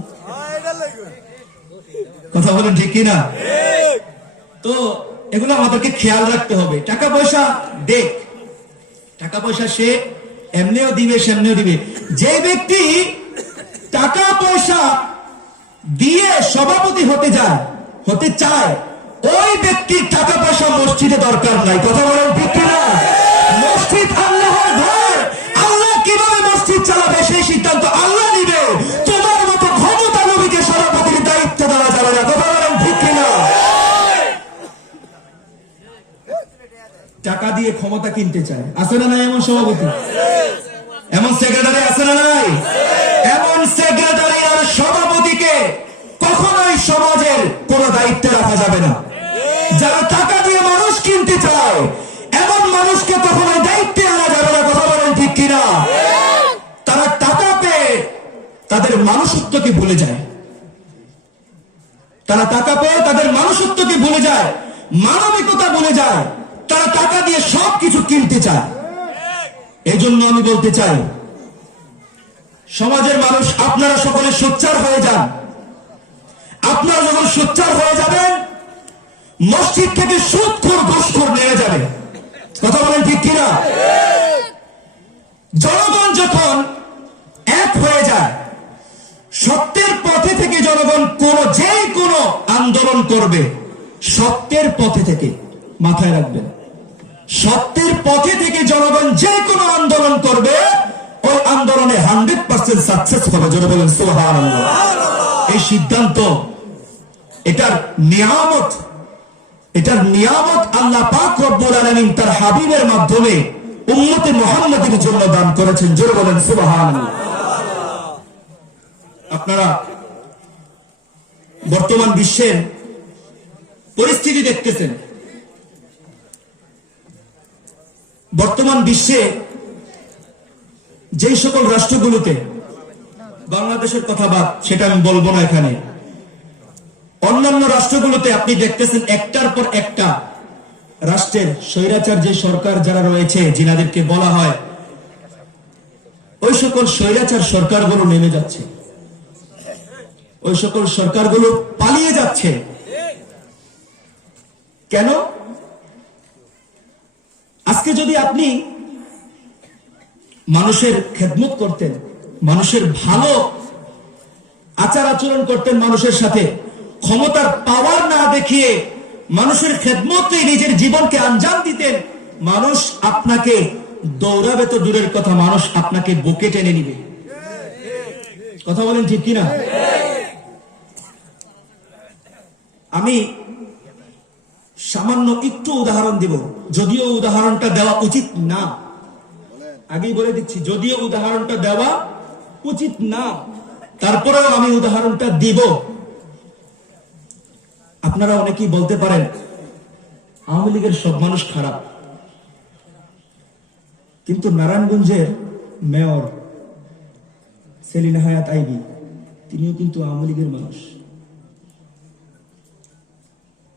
কথা বলেন ঠিক কিনা? তো এগুলো আমাদেরকে খেয়াল রাখতে হবে। টাকা পয়সা দেখ, টাকা পয়সা সে এমনিও দিবে, সেমনিও দিবে। যে ব্যক্তি টাকা পয়সা দিয়ে সভাপতি হতে চায়, ওই ব্যক্তির টাকা পয়সা মসজিদে দরকার নাই। কথা বলেন ঠিক কিনা? মসজিদ আল্লাহর ঘর, আল্লাহ কিভাবে মসজিদ চালাবে সেই সিদ্ধান্ত আল্লাহ নিবে। তোমার মতো ক্ষমতা নবীকে সভাপতির দায়িত্ব দেওয়া যাবে না। কথা বলেন ঠিক কিনা? টাকা দিয়ে ক্ষমতা কিনতে চায়, আছে না নাই এমন সভাপতি, এমন সেক্রেটারি আছে না নাই? এমন সেক্রেটারি আর সভাপতিকে কখনোই সমাজের কোন দায়িত্বে রাখা যাবে না। যারা টাকা দিয়ে মানুষ কিনতে চায়, এমন মানুষকে কখনোই দায়িত্বে আনা যাবে না। কথা বলেন ঠিক কিনা? তারা টাকা পেয়ে তাদের মানুষত্বকে ভুলে যায়, তারা টাকা পেয়ে তাদের মানুষত্বকে ভুলে যায়, মানবিকতা ভুলে যায়। তারা টাকা দিয়ে সবকিছু কিনতে চায়। এই জন্য আমি বলতে চাই, সমাজের মানুষ আপনারা সকলে সোচ্চার হয়ে যান। আপনারা যখন সোচ্চার হয়ে যাবেন, মসজিদ থেকে সুদখোর ঘুষখোর নেমে যাবে। কথা বলেন ঠিক কিনা? জনগণ যখন এক হয়ে যায়, সত্যের পথে থেকে জনগণ যে কোনো আন্দোলন করবে, সত্যের পথে থেকে, মাথায় রাখবেন, সত্যের পথে থেকে জনগণ যে কোনো আন্দোলন করবে, ওই আন্দোলনে 100% সাকসেস হবে। যারা বলেন সুবহানাল্লাহ। এই সিদ্ধান্ত, এটার নিয়ামত আল্লাহ পাক রব্বুল আলামিন তার হাবিবের মাধ্যমে উম্মতে মুহাম্মাদের জন্য দান করেছেন। যারা বলেন সুবহানাল্লাহ। আপনারা বর্তমান বিশ্বের পরিস্থিতি দেখতেছেন। বর্তমান বিশ্বে যেই সকল রাষ্ট্রগুলোতে, বাংলাদেশের কথা বাদ, সেটা আমি বলবো না এখানে, অন্যান্য রাষ্ট্রগুলোতে আপনি দেখতেছেন একটার পর একটা রাষ্ট্রের স্বৈরাচার যে সরকার যারা রয়েছে, যিনাদেরকে বলা হয়, ওই সকল স্বৈরাচার সরকারগুলো নেমে যাচ্ছে, ওই সকল সরকারগুলো পালিয়ে যাচ্ছে। কেন? আজকে যদি আপনি মানুষের খেদমত করতেন, মানুষের ভালো আচার আচরণ করতেন, মানুষের সাথে ক্ষমতার পাওয়ার না দেখিয়ে মানুষের খেদমতে নিজের জীবনকে আঞ্জাম দিতেন, মানুষ আপনাকে দৌড়াবে তো দূরের কথা, মানুষ আপনাকে বুকে টেনে নিবে। কথা বলেন ঠিক কিনা? আমি সামান্য একটু উদাহরণ দিব, যদিও উদাহরণটা দেওয়া উচিত না, আগেই বলে দিচ্ছি, যদিও উদাহরণটা দেওয়া উচিত না, তারপরেও আমি উদাহরণটা দিব। আপনারা অনেকেই বলতে পারেন আওয়ামী লীগের সব মানুষ খারাপ, কিন্তু নারায়ণগঞ্জের মেয়র সেলিনা হায়াত আইবি তিনিও কিন্তু আওয়ামী লীগের মানুষ।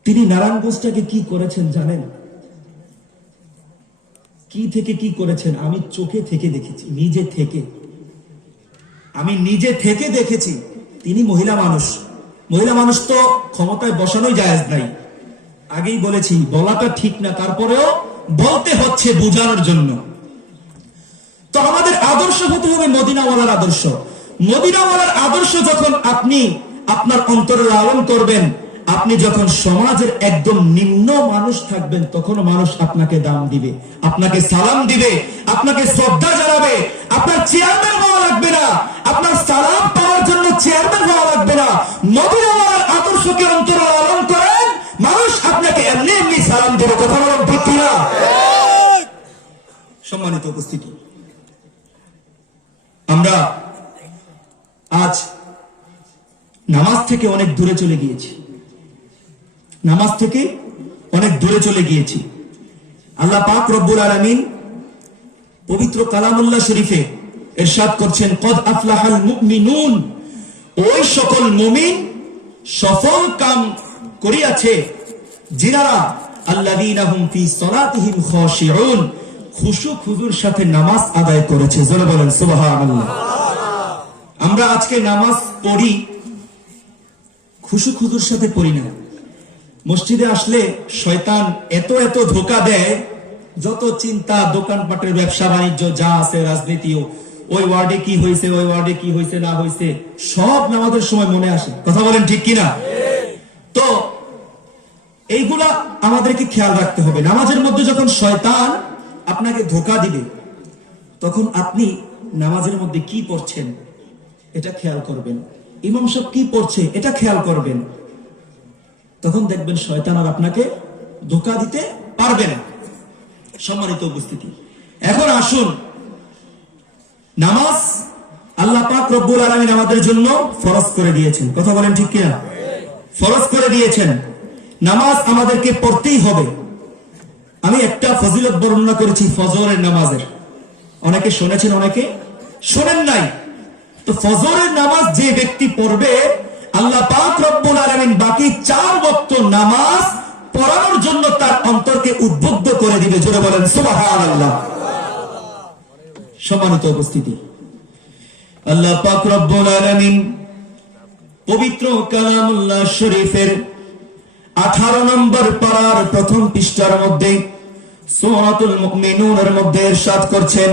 তিনি নারায়ণগঞ্জটাকে কি করেছেন জানেন? কি থেকে কি করেছেন আমি চোখে থেকে দেখেছি, আমি নিজে থেকে দেখেছি। তিনি মহিলা মানুষ, মহিলা মানুষ তো ক্ষমতায় বসানোই জায়েজ নাই, আগেই বলেছি, বলাটা ঠিক না, তারপরেও বলতে হচ্ছে বোঝানোর জন্য। তো আমাদের আদর্শ হতে হবে মদিনাওয়ালার আদর্শ। মদিনাওয়ালার আদর্শ যখন আপনি আপনার অন্তরে লালন করবেন, আপনি যখন সমাজের একদম নিম্ন মানুষ থাকবেন, তখন মানুষ আপনাকে দাম দিবে, আপনাকে সালাম দিবে, আপনাকে শ্রদ্ধা জানাবে। আপনার চেয়ারম্যান হওয়া লাগবে না, আপনার সালাম পাওয়ার জন্য চেয়ারম্যান হওয়া লাগবে না। মদিনাওয়ালার আদর্শকে অন্তরে লালন করেন, মানুষ আপনাকে এমনি এমনি সালাম দেবে। কথা বলেন ঠিক কিনা? সম্মানিত উপস্থিতি, আমরা আজ নামাজ থেকে অনেক দূরে চলে গিয়েছি, নামাজ থেকে অনেক দূরে চলে গিয়েছি। আল্লাহ পাক রব্বুল আলামিন পবিত্র কালামুল্লাহ শরীফে ইরশাদ করছেন, কদ আফলাহাল মুমিনুন, ওই সকল মুমিন সফল কাম করিয়াছে যিনারা আল্লাযীনা হুম ফি সলাতিহিম খাশিউন, খুশু খুজুর সাথে নামাজ আদায় করেছে। জোরে বলেন সুবহানাল্লাহ। আমরা আজকে নামাজ পড়ি, খুশু খুজুর সাথে পড়ি না। মসজিদে আসলে শয়তান এত এত ধোঁকা দেয়, যত চিন্তা, দোকানপাটের ব্যবসা বাণিজ্য যা আছে, রাজনীতিও, ওই ওয়ার্ডে কি হয়েছে, ওই ওয়ার্ডে কি হয়েছে না হয়েছে, সব নামাজের সময় মনে আসে। কথা বলেন ঠিক কিনা? তো এইগুলা আমাদেরকে খেয়াল রাখতে হবে। নামাজের মধ্যে যখন শয়তান আপনাকে ধোঁকা দিবে, তখন আপনি নামাজের মধ্যে কি পড়ছেন এটা খেয়াল করবেন, ইমাম সাহেব কি পড়ছে এটা খেয়াল করবেন, তখন দেখবেন শয়তান আর আপনাকে ধোঁকা দিতে পারবে না। সম্মানিত উপস্থিতি, এখন আসুন, নামাজ আল্লাহ পাক রব্বুল আলামিন আমাদের জন্য ফরজ করে দিয়েছেন। কথা বলেন ঠিক কিনা? ফরজ করে দিয়েছেন, নামাজ আমাদেরকে পড়তেই হবে। আমি একটা ফজিলত বর্ণনা করেছি ফজরের নামাজের, অনেকে শুনেছেন, অনেকে শোনেন নাই। তো ফজরের নামাজ যে ব্যক্তি পড়বে, আল্লাহ পাক রব্বুল আলামিন বাকি 4 ওয়াক্ত নামাজ পড়ানোর জন্য তার অন্তরকে উদ্বুদ্ধ করে দিবে। জোরে বলেন সুবহানাল্লাহ। সম্মানিত উপস্থিতি, আল্লাহ পাক রব্বুল আলামিন পবিত্র কালামুল্লাহ শরীফের 18 নম্বর পারার প্রথম পৃষ্ঠার মধ্যে সূরাতুল মুমিনুনের মধ্যে ইরশাদ করছেন,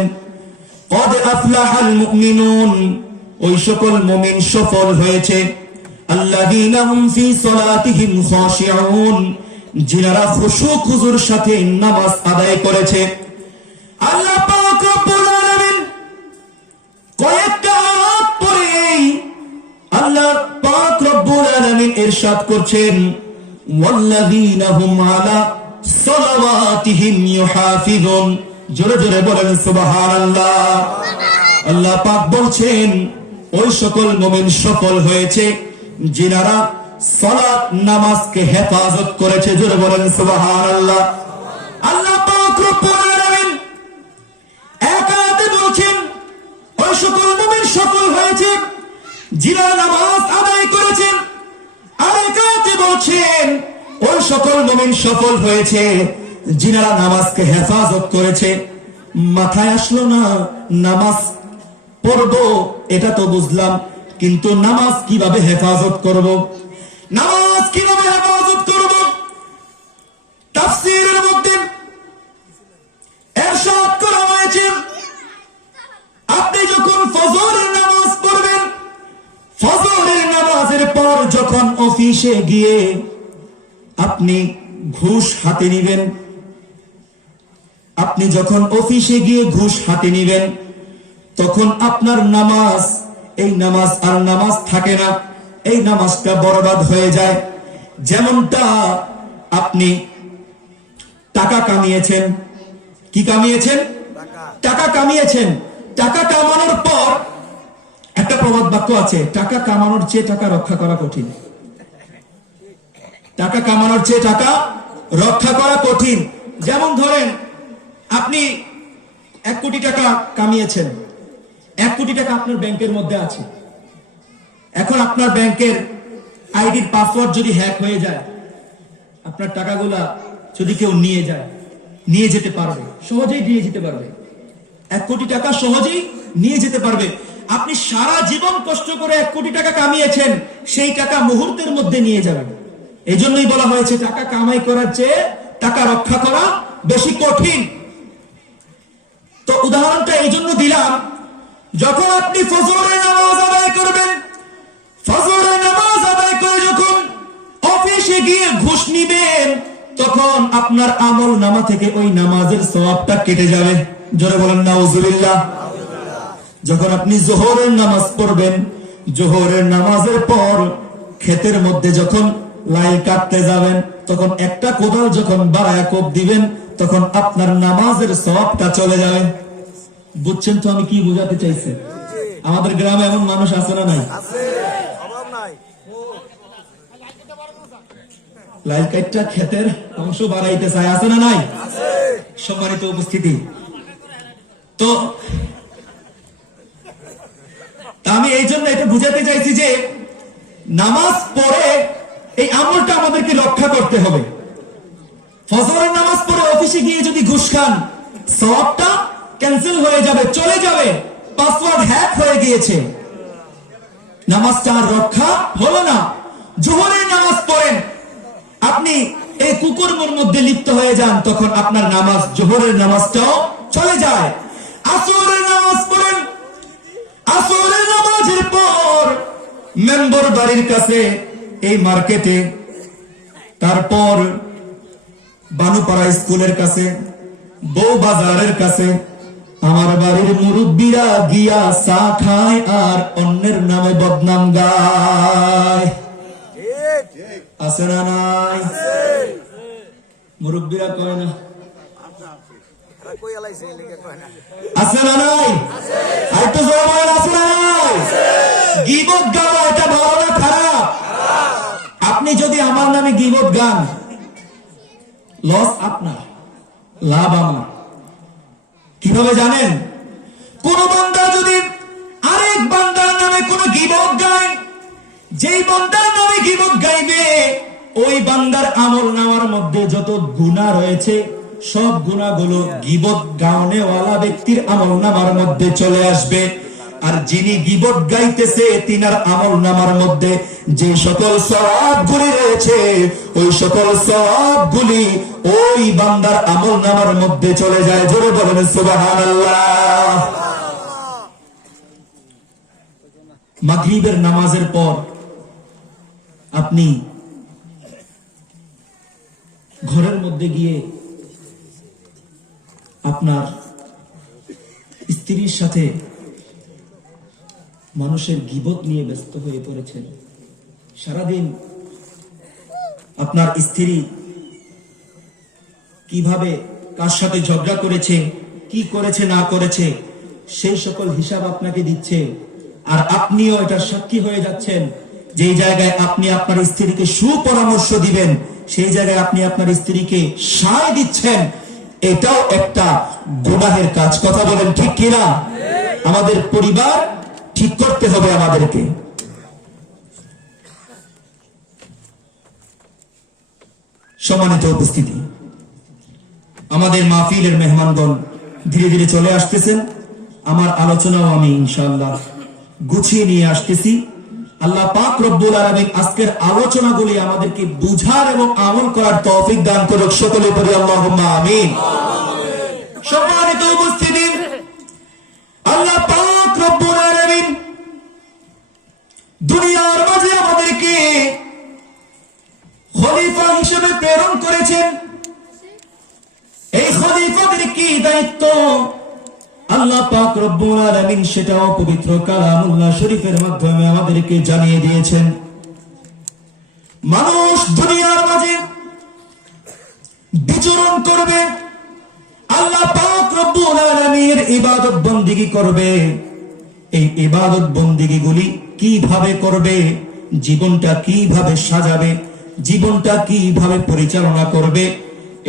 কদ আফলাহাল মুমিনুন, ওই সকল মুমিন সফল হয়েছে, আল্লাযীনা হুম ফি সলাতিহিম খাশিউন, যিনারা খুশু খুজুর সাথে নামাজ আদায় করেছে। আল্লাহ পাক রব্বুল আলামিন কয়েকটা আয়াত পরে আল্লাহ পাক রব্বুল আলামিন ইরশাদ করছেন, ওয়াল্লাযীনা হুম আলা সালাওয়াতিহিম ইউহাফিজুন। জোরে জোরে বলেন সুবহানাল্লাহ। আল্লাহ পাক বলছেন, ওই সকল মুমিন সফল হয়েছে যিনারা সালাত নামাজকে হেফাজত করেছে। জোরে বলেন সুবহানাল্লাহ। আল্লাহ পাক রব্বুল আলামিন এক আয়াতে বলছেন, ওই সকল মুমিন সফল হয়েছে যিনারা নামাজ আদায় করেছেন। আরেক আয়াতে বলছেন, ওই সকল মুমিন সফল হয়েছে যিনারা নামাজকে হেফাজত করেছে। মাথায় আসলো না, নামাজ পড়বো এটা তো বুঝলাম, কিন্তু নামাজ কিভাবে হেফাজত করব, নামাজ কিভাবে হেফাজত করব, তাফসীরের মধ্যে ইরশাদ করা হয়েছে, আপনি যখন ফজরের নামাজ পড়বেন, ফজরের নামাজের পর যখন অফিসে গিয়ে আপনি ঘুষ হাতে নিবেন, আপনি যখন অফিসে গিয়ে ঘুষ হাতে নিবেন, তখন আপনার নামাজ, এই নামাজ আর নামাজ থাকে না, এই নামাজটা বরবাদ হয়ে যায়। যেমনটা আপনি টাকা কামিয়েছেন, কি কামিয়েছেন? টাকা কামিয়েছেন। টাকা কামানোর পর একটা প্রবাদ বাক্য আছে, টাকা কামানোর চেয়ে টাকা রক্ষা করা কঠিন। টাকা কামানোর চেয়ে টাকা রক্ষা করা কঠিন। যেমন ধরেন আপনি 1 কোটি টাকা কামিয়েছেন, 1 কোটি টাকা আপনার ব্যাংকের মধ্যে আছে। এখন আপনার ব্যাংকের আইডির পাসওয়ার্ড যদি হ্যাক হয়ে যায়, আপনার টাকাগুলা যদি কেউ নিয়ে যায়, নিয়ে যেতে পারবে, সহজেই নিয়ে যেতে পারবে। 1 কোটি টাকা সহজেই নিয়ে যেতে পারবে। আপনি সারা জীবন কষ্ট করে 1 কোটি টাকা কামিয়েছেন, সেই টাকা মুহূর্তের মধ্যে নিয়ে যাবেন। এই জন্যই বলা হয়েছে টাকা কামাই করার চেয়ে টাকা রক্ষা করা বেশি কঠিন। তো উদাহরণটা এই জন্য দিলাম, যখন আপনি ফজরের নামাজ আদায় করবেন, ফজরের নামাজ আদায় করে যখন অফিসে গিয়ে ঘুষ নিবেন, তখন আপনার আমল নামা থেকে ওই নামাজের সওয়াবটা কেটে যাবে। জোরে বলেন নাউজুবিল্লাহ। যখন আপনি যোহরের নামাজ পড়বেন, যোহরের নামাজের পর ক্ষেতের মধ্যে যখন লাই কাটতে যাবেন, তখন একটা কোদাল যখন বাড়ায় কোপ দিবেন, তখন আপনার নামাজের সওয়াবটা চলে যাবে। বুঝছেন তো আমি কি বোঝাতে চাইছি? আমাদের গ্রামে এমন মানুষ আছে না নাই? লাই কাটটা ক্ষেতের অংশ বাড়াইতে চায়, আছে না নাই? সম্মানিত উপস্থিতি, তো আমি এই জন্য এটা বুঝাতে চাইছি যে নামাজ পড়ে এই আমলটা আমাদেরকে রক্ষা করতে হবে। ফজরের নামাজ পড়ে অফিসে গিয়ে যদি ঘুষ খান, সওয়াবটা ক্যান্সেল হয়ে যাবে, চলে যাবে, পাসওয়ার্ড হ্যাক হয়ে গিয়েছে, নামাজটা আর রক্ষা হলো না। যোহরের নামাজ পড়েন, আপনি এই কুকর্মের মধ্যে লিপ্ত হয়ে যান, তখন আপনার নামাজ, যোহরের নামাজটাও চলে যায়। আসরের নামাজ পড়েন, আসরের নামাজের পর মেম্বার বাড়ির কাছে, এই মার্কেটে, তারপর বানুপাড়া স্কুলের কাছে, বউ বাজারের কাছে, আমার বাড়ির মুরব্বীরা গিয়া চা খায় আর অন্যের নামে বদনাম গায়। আছে না নাই? মুরব্বীরা কয় না? আছে না নাই? আর তো জবান আছে না নাই? গীবত গাওয়া এটা ভালো না খারাপ? আপনি যদি আমার নামে গীবত গান, লস আপনার, লাভ আমার। কিভাবে জানেন? কোন বান্দা যদি আরেক বান্দার নামে কোন গীবত গায়, যেই বান্দার নামে গীবত গাইবে, ওই বান্দার আমল নামার মধ্যে যত গুনাহ রয়েছে, সব গুনাহগুলো গীবত গাওনেওয়ালা ব্যক্তির আমল নামার মধ্যে চলে আসবে। আর যিনি গীবত গাইতেছে, তিনার আমল নামার মধ্যে যে সকল সওয়াবগুলি রয়েছে, ওই সকল সওয়াবগুলি ওই বান্দার আমল নামার মধ্যে চলে যায়। জোরে বলেন সুবহানাল্লাহ। মাগরিবের নামাজের পর আপনি ঘরের মধ্যে গিয়ে আপনার স্ত্রীর সাথে মানুষের গীবত নিয়ে ব্যস্ত হয়ে পড়েছেন। সারাদিন আপনার স্ত্রী কিভাবে কার সাথে ঝগড়া করেছে, কি করেছে না করেছে, সেই সকল হিসাব আপনাকে দিচ্ছে, আর আপনিও এটার সাক্ষী হয়ে যাচ্ছেন। যেই জায়গায় আপনি আপনার স্ত্রীকে সুপরামর্শ দিবেন, সেই জায়গায় আপনি আপনার স্ত্রীকে সায় দিচ্ছেন। এটাও একটা গুনাহের কাজ। কথা বলেন ঠিক কিনা? আমাদের পরিবার ঠিক করতে হবে আমাদেরকে। সম্মানিত উপস্থিতি, আমাদের মাহফিলের মেহমানগণ ধীরে ধীরে চলে আসতেছেন। আমার আলোচনাও আমি ইনশাআল্লাহ গুছিয়ে নিয়ে আসতেছি। আল্লাহ পাক রব্বুল আলামিন আজকের আলোচনাগুলি আমাদেরকে বুঝার এবং আমল করার তৌফিক দান করুক। সকলে পড়ি আল্লাহুম্মা আমিন। সম্মানিত উপস্থিতি, আল্লাহ পাক রব্বুল আলামিন দুনিয়ার মাঝে আমাদেরকে খলিফা হিসেবে প্রেরণ করেছেন। এই খলিফাদের কি দায়িত্ব আল্লাহ পাক রব্বুল আলামিন সেটাও পবিত্র কালামুল্লাহ শরীফের মাধ্যমে আমাদেরকে জানিয়ে দিয়েছেন। মানুষ দুনিয়ার মাঝে বিচরণ করবে, আল্লাহ পাক রব্বুল আলামিনের ইবাদত বন্দেগী করবে। এই ইবাদত বন্দেগীগুলি কিভাবে করবে, জীবনটা কিভাবে সাজাবে, জীবনটা কিভাবে পরিচালনা করবে,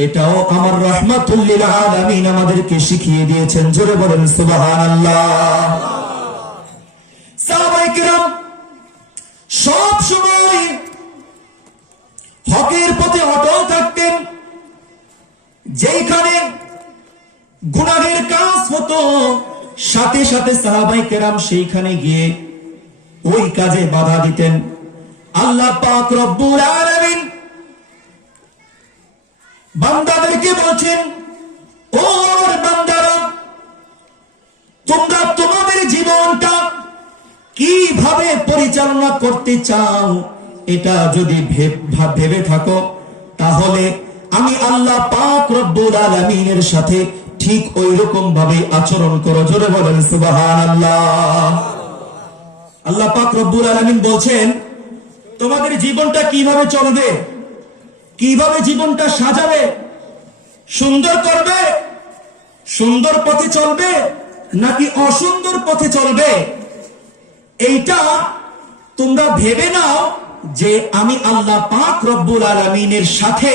এটাও আমার রাহমাতুল লিল আলামিন আমাদেরকে শিখিয়ে দিয়েছেন। জোরে বলেন সুবহানাল্লাহ। সাহাবায়ে কিরাম সব সময় হকের পথে অটল থাকতেন। যেখানে গুনাহের কাজ হতো সাথে সাথে সাহাবায়ে কেরাম সেইখানে গিয়ে ওই কাজে বাধা দিতেন। আল্লাহ পাক রব্বুল আলামিন বান্দাদেরকে বলছেন, ও আমার বান্দারা, তোমরা তোমাদের জীবনটা কিভাবে পরিচালনা করতে চাও এটা যদি ভেবে থাকো, তাহলে আমি আল্লাহ পাক রব্বুল আলামিনের সাথে ঠিক ওই রকম ভাবে আচরণ করো। জোরে বলেন সুবহানাল্লাহ। আল্লাহ পাক রব্বুল আলামিন বলছেন, তোমাদের জীবনটা কিভাবে চলবে, কিভাবে জীবনটা সাজাবে, সুন্দর করবে, সুন্দর পথে চলবে নাকি অসুন্দর পথে চলবে, এইটা তোমরা ভেবে নাও যে আমি আল্লাহ পাক রব্বুল আলামিনের সাথে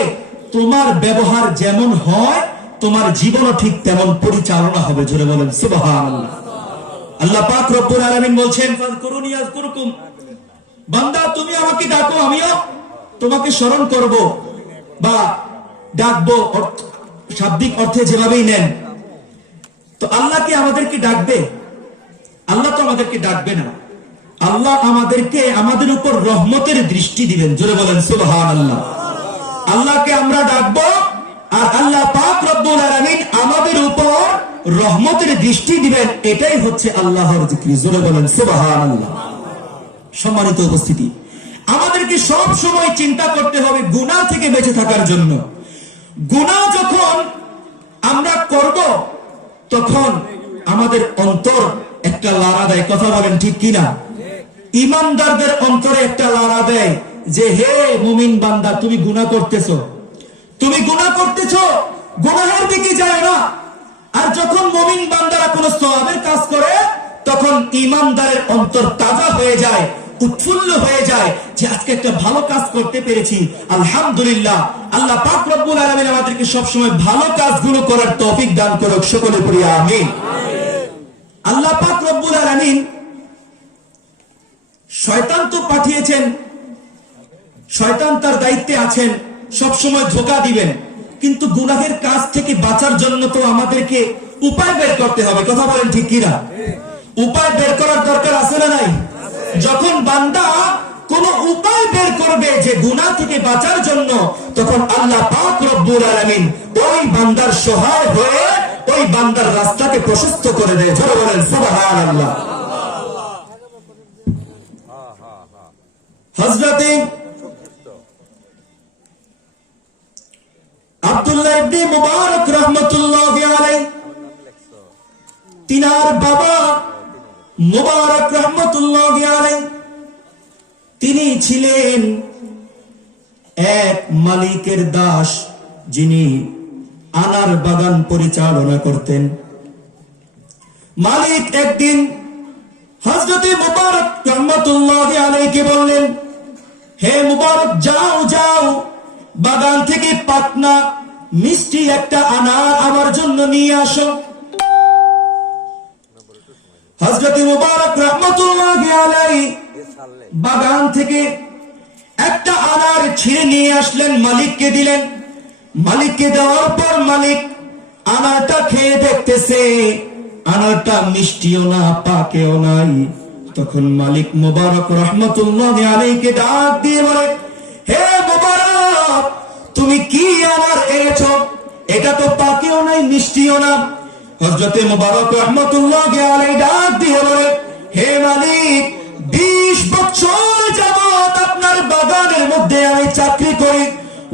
তোমার ব্যবহার যেমন হয় তোমার জীবনও ঠিক তেমন পরিচালনা হবে। জোরে বলেন সুবহানাল্লাহ। আল্লাহ পাক রব্বুল আলামিন বলছেন, ফাযকুরুনি আযকুরকুম, বান্দা তুমি আমাকে ডাকো আমিও তোমাকে স্মরণ করব, বা ডাকবো শাব্দিক অর্থে যেভাবেই নেন। তো আল্লাহ কি আমাদেরকে ডাকবে? আল্লাহ তো আমাদেরকে ডাকবে না। আল্লাহ আমাদেরকে আমাদের উপর রহমতের দৃষ্টি দিবেন। জোরে বলেন সুবহানাল্লাহ। আল্লাহকে আমরা ডাকবো আর আল্লাহ পাক রব্বুল আলামিন আমাদের উপর রহমতের দৃষ্টি দিবেন। এটাই হচ্ছে আল্লাহর জিকির। জোরে বলেন সুবহানাল্লাহ। সম্মানিত উপস্থিতি, আমাদেরকে সব সময় চিন্তা করতে হবে গুনাহ থেকে বেঁচে থাকার জন্য। গুনাহ যখন আমরা করব তখন আমাদের অন্তর একটা লাড়া দেয়। কথা বলেন ঠিক কিনা? ইমানদারদের অন্তরে একটা লাড়া দেয় যে হে মুমিন বান্দা, তুমি গুনাহ করতেছো, তুমি গুনাহ করতেছো, গুনাহের দিকে যায় না। আর যখন মুমিন বান্দারা কোন সওয়াবের কাজ করে তখন ইমানদারের অন্তর তাজা হয়ে যায়, উৎফুল্ল হয়ে যায় যে আজকে একটা ভালো কাজ করতে পেরেছি, আলহামদুলিল্লাহ। আল্লাহ পাক রব্বুল আলামিন আমাদেরকে সব সময় ভালো কাজগুলো করার তৌফিক দান করুক। সকলে পড়ি আমিন। আল্লাহ পাক রব্বুল আলামিন শয়তান তো পাঠিয়েছেন, শয়তান তার দায়িত্বে আছেন, সব সময় ধোঁকা দিবেন, কিন্তু গুনাহের কাজ থেকে বাঁচার জন্য তো আমাদেরকে উপায় বের করতে হবে। কথা বলেন ঠিক কিনা? উপায় বের করার দরকার আছে না নাই? যখন বান্দা কোন উপায় বের করবে যে গুনাহ থেকে বাঁচার জন্য, তখন আল্লাহ পাক রব্বুল আলামিন ওই বান্দার সহায় হয়ে ওই বান্দার রাস্তাকে প্রশস্ত করে দেয়। জোরে বলেন সুবহানাল্লাহ। হযরতে আব্দুল্লাহ ইবনে মুবারক রাহমাতুল্লাহি আলাইহি, তিনার বাবা মুবারক রাহমাতুল্লাহি আলাইহি, তিনি ছিলেন এক মালিকের দাস যিনি আনার বাগান পরিচালনা করতেন। মালিক একদিন হযরতে মুবারক রাহমাতুল্লাহি আলাইহিকে বললেন, হে মুবারক, যাও যাও, বাগান থেকে পাতনা মিষ্টি একটা আনার আমার জন্য নিয়ে আসো। হযরতে মুবারক রাহমাতুল্লাহি আলাইহি বাগান থেকে একটা আনার ছিঁড়ে নিয়ে আসলেন, মালিককে দিলেন। মালিককে দেওয়ার পর মালিক আনারটা খেয়ে দেখতেছে, আনারটা মিষ্টিও না, পাকেও নাই। তখন মালিক মুবারক রহমতুল্লাহি আলাইহিকে ডাক দিয়ে বলে, হে মুবারক, তুমি কি আমার এনেছো? এটা তো পাকেও নাই, মিষ্টিও না। হযরতে মুবারক রহমতুল্লাহি আলাইহি ডাক দিয়ে বলে, হে মালিক, 20 বছর যাবত আপনার বাগানের মধ্যে আমি চাকরি করি।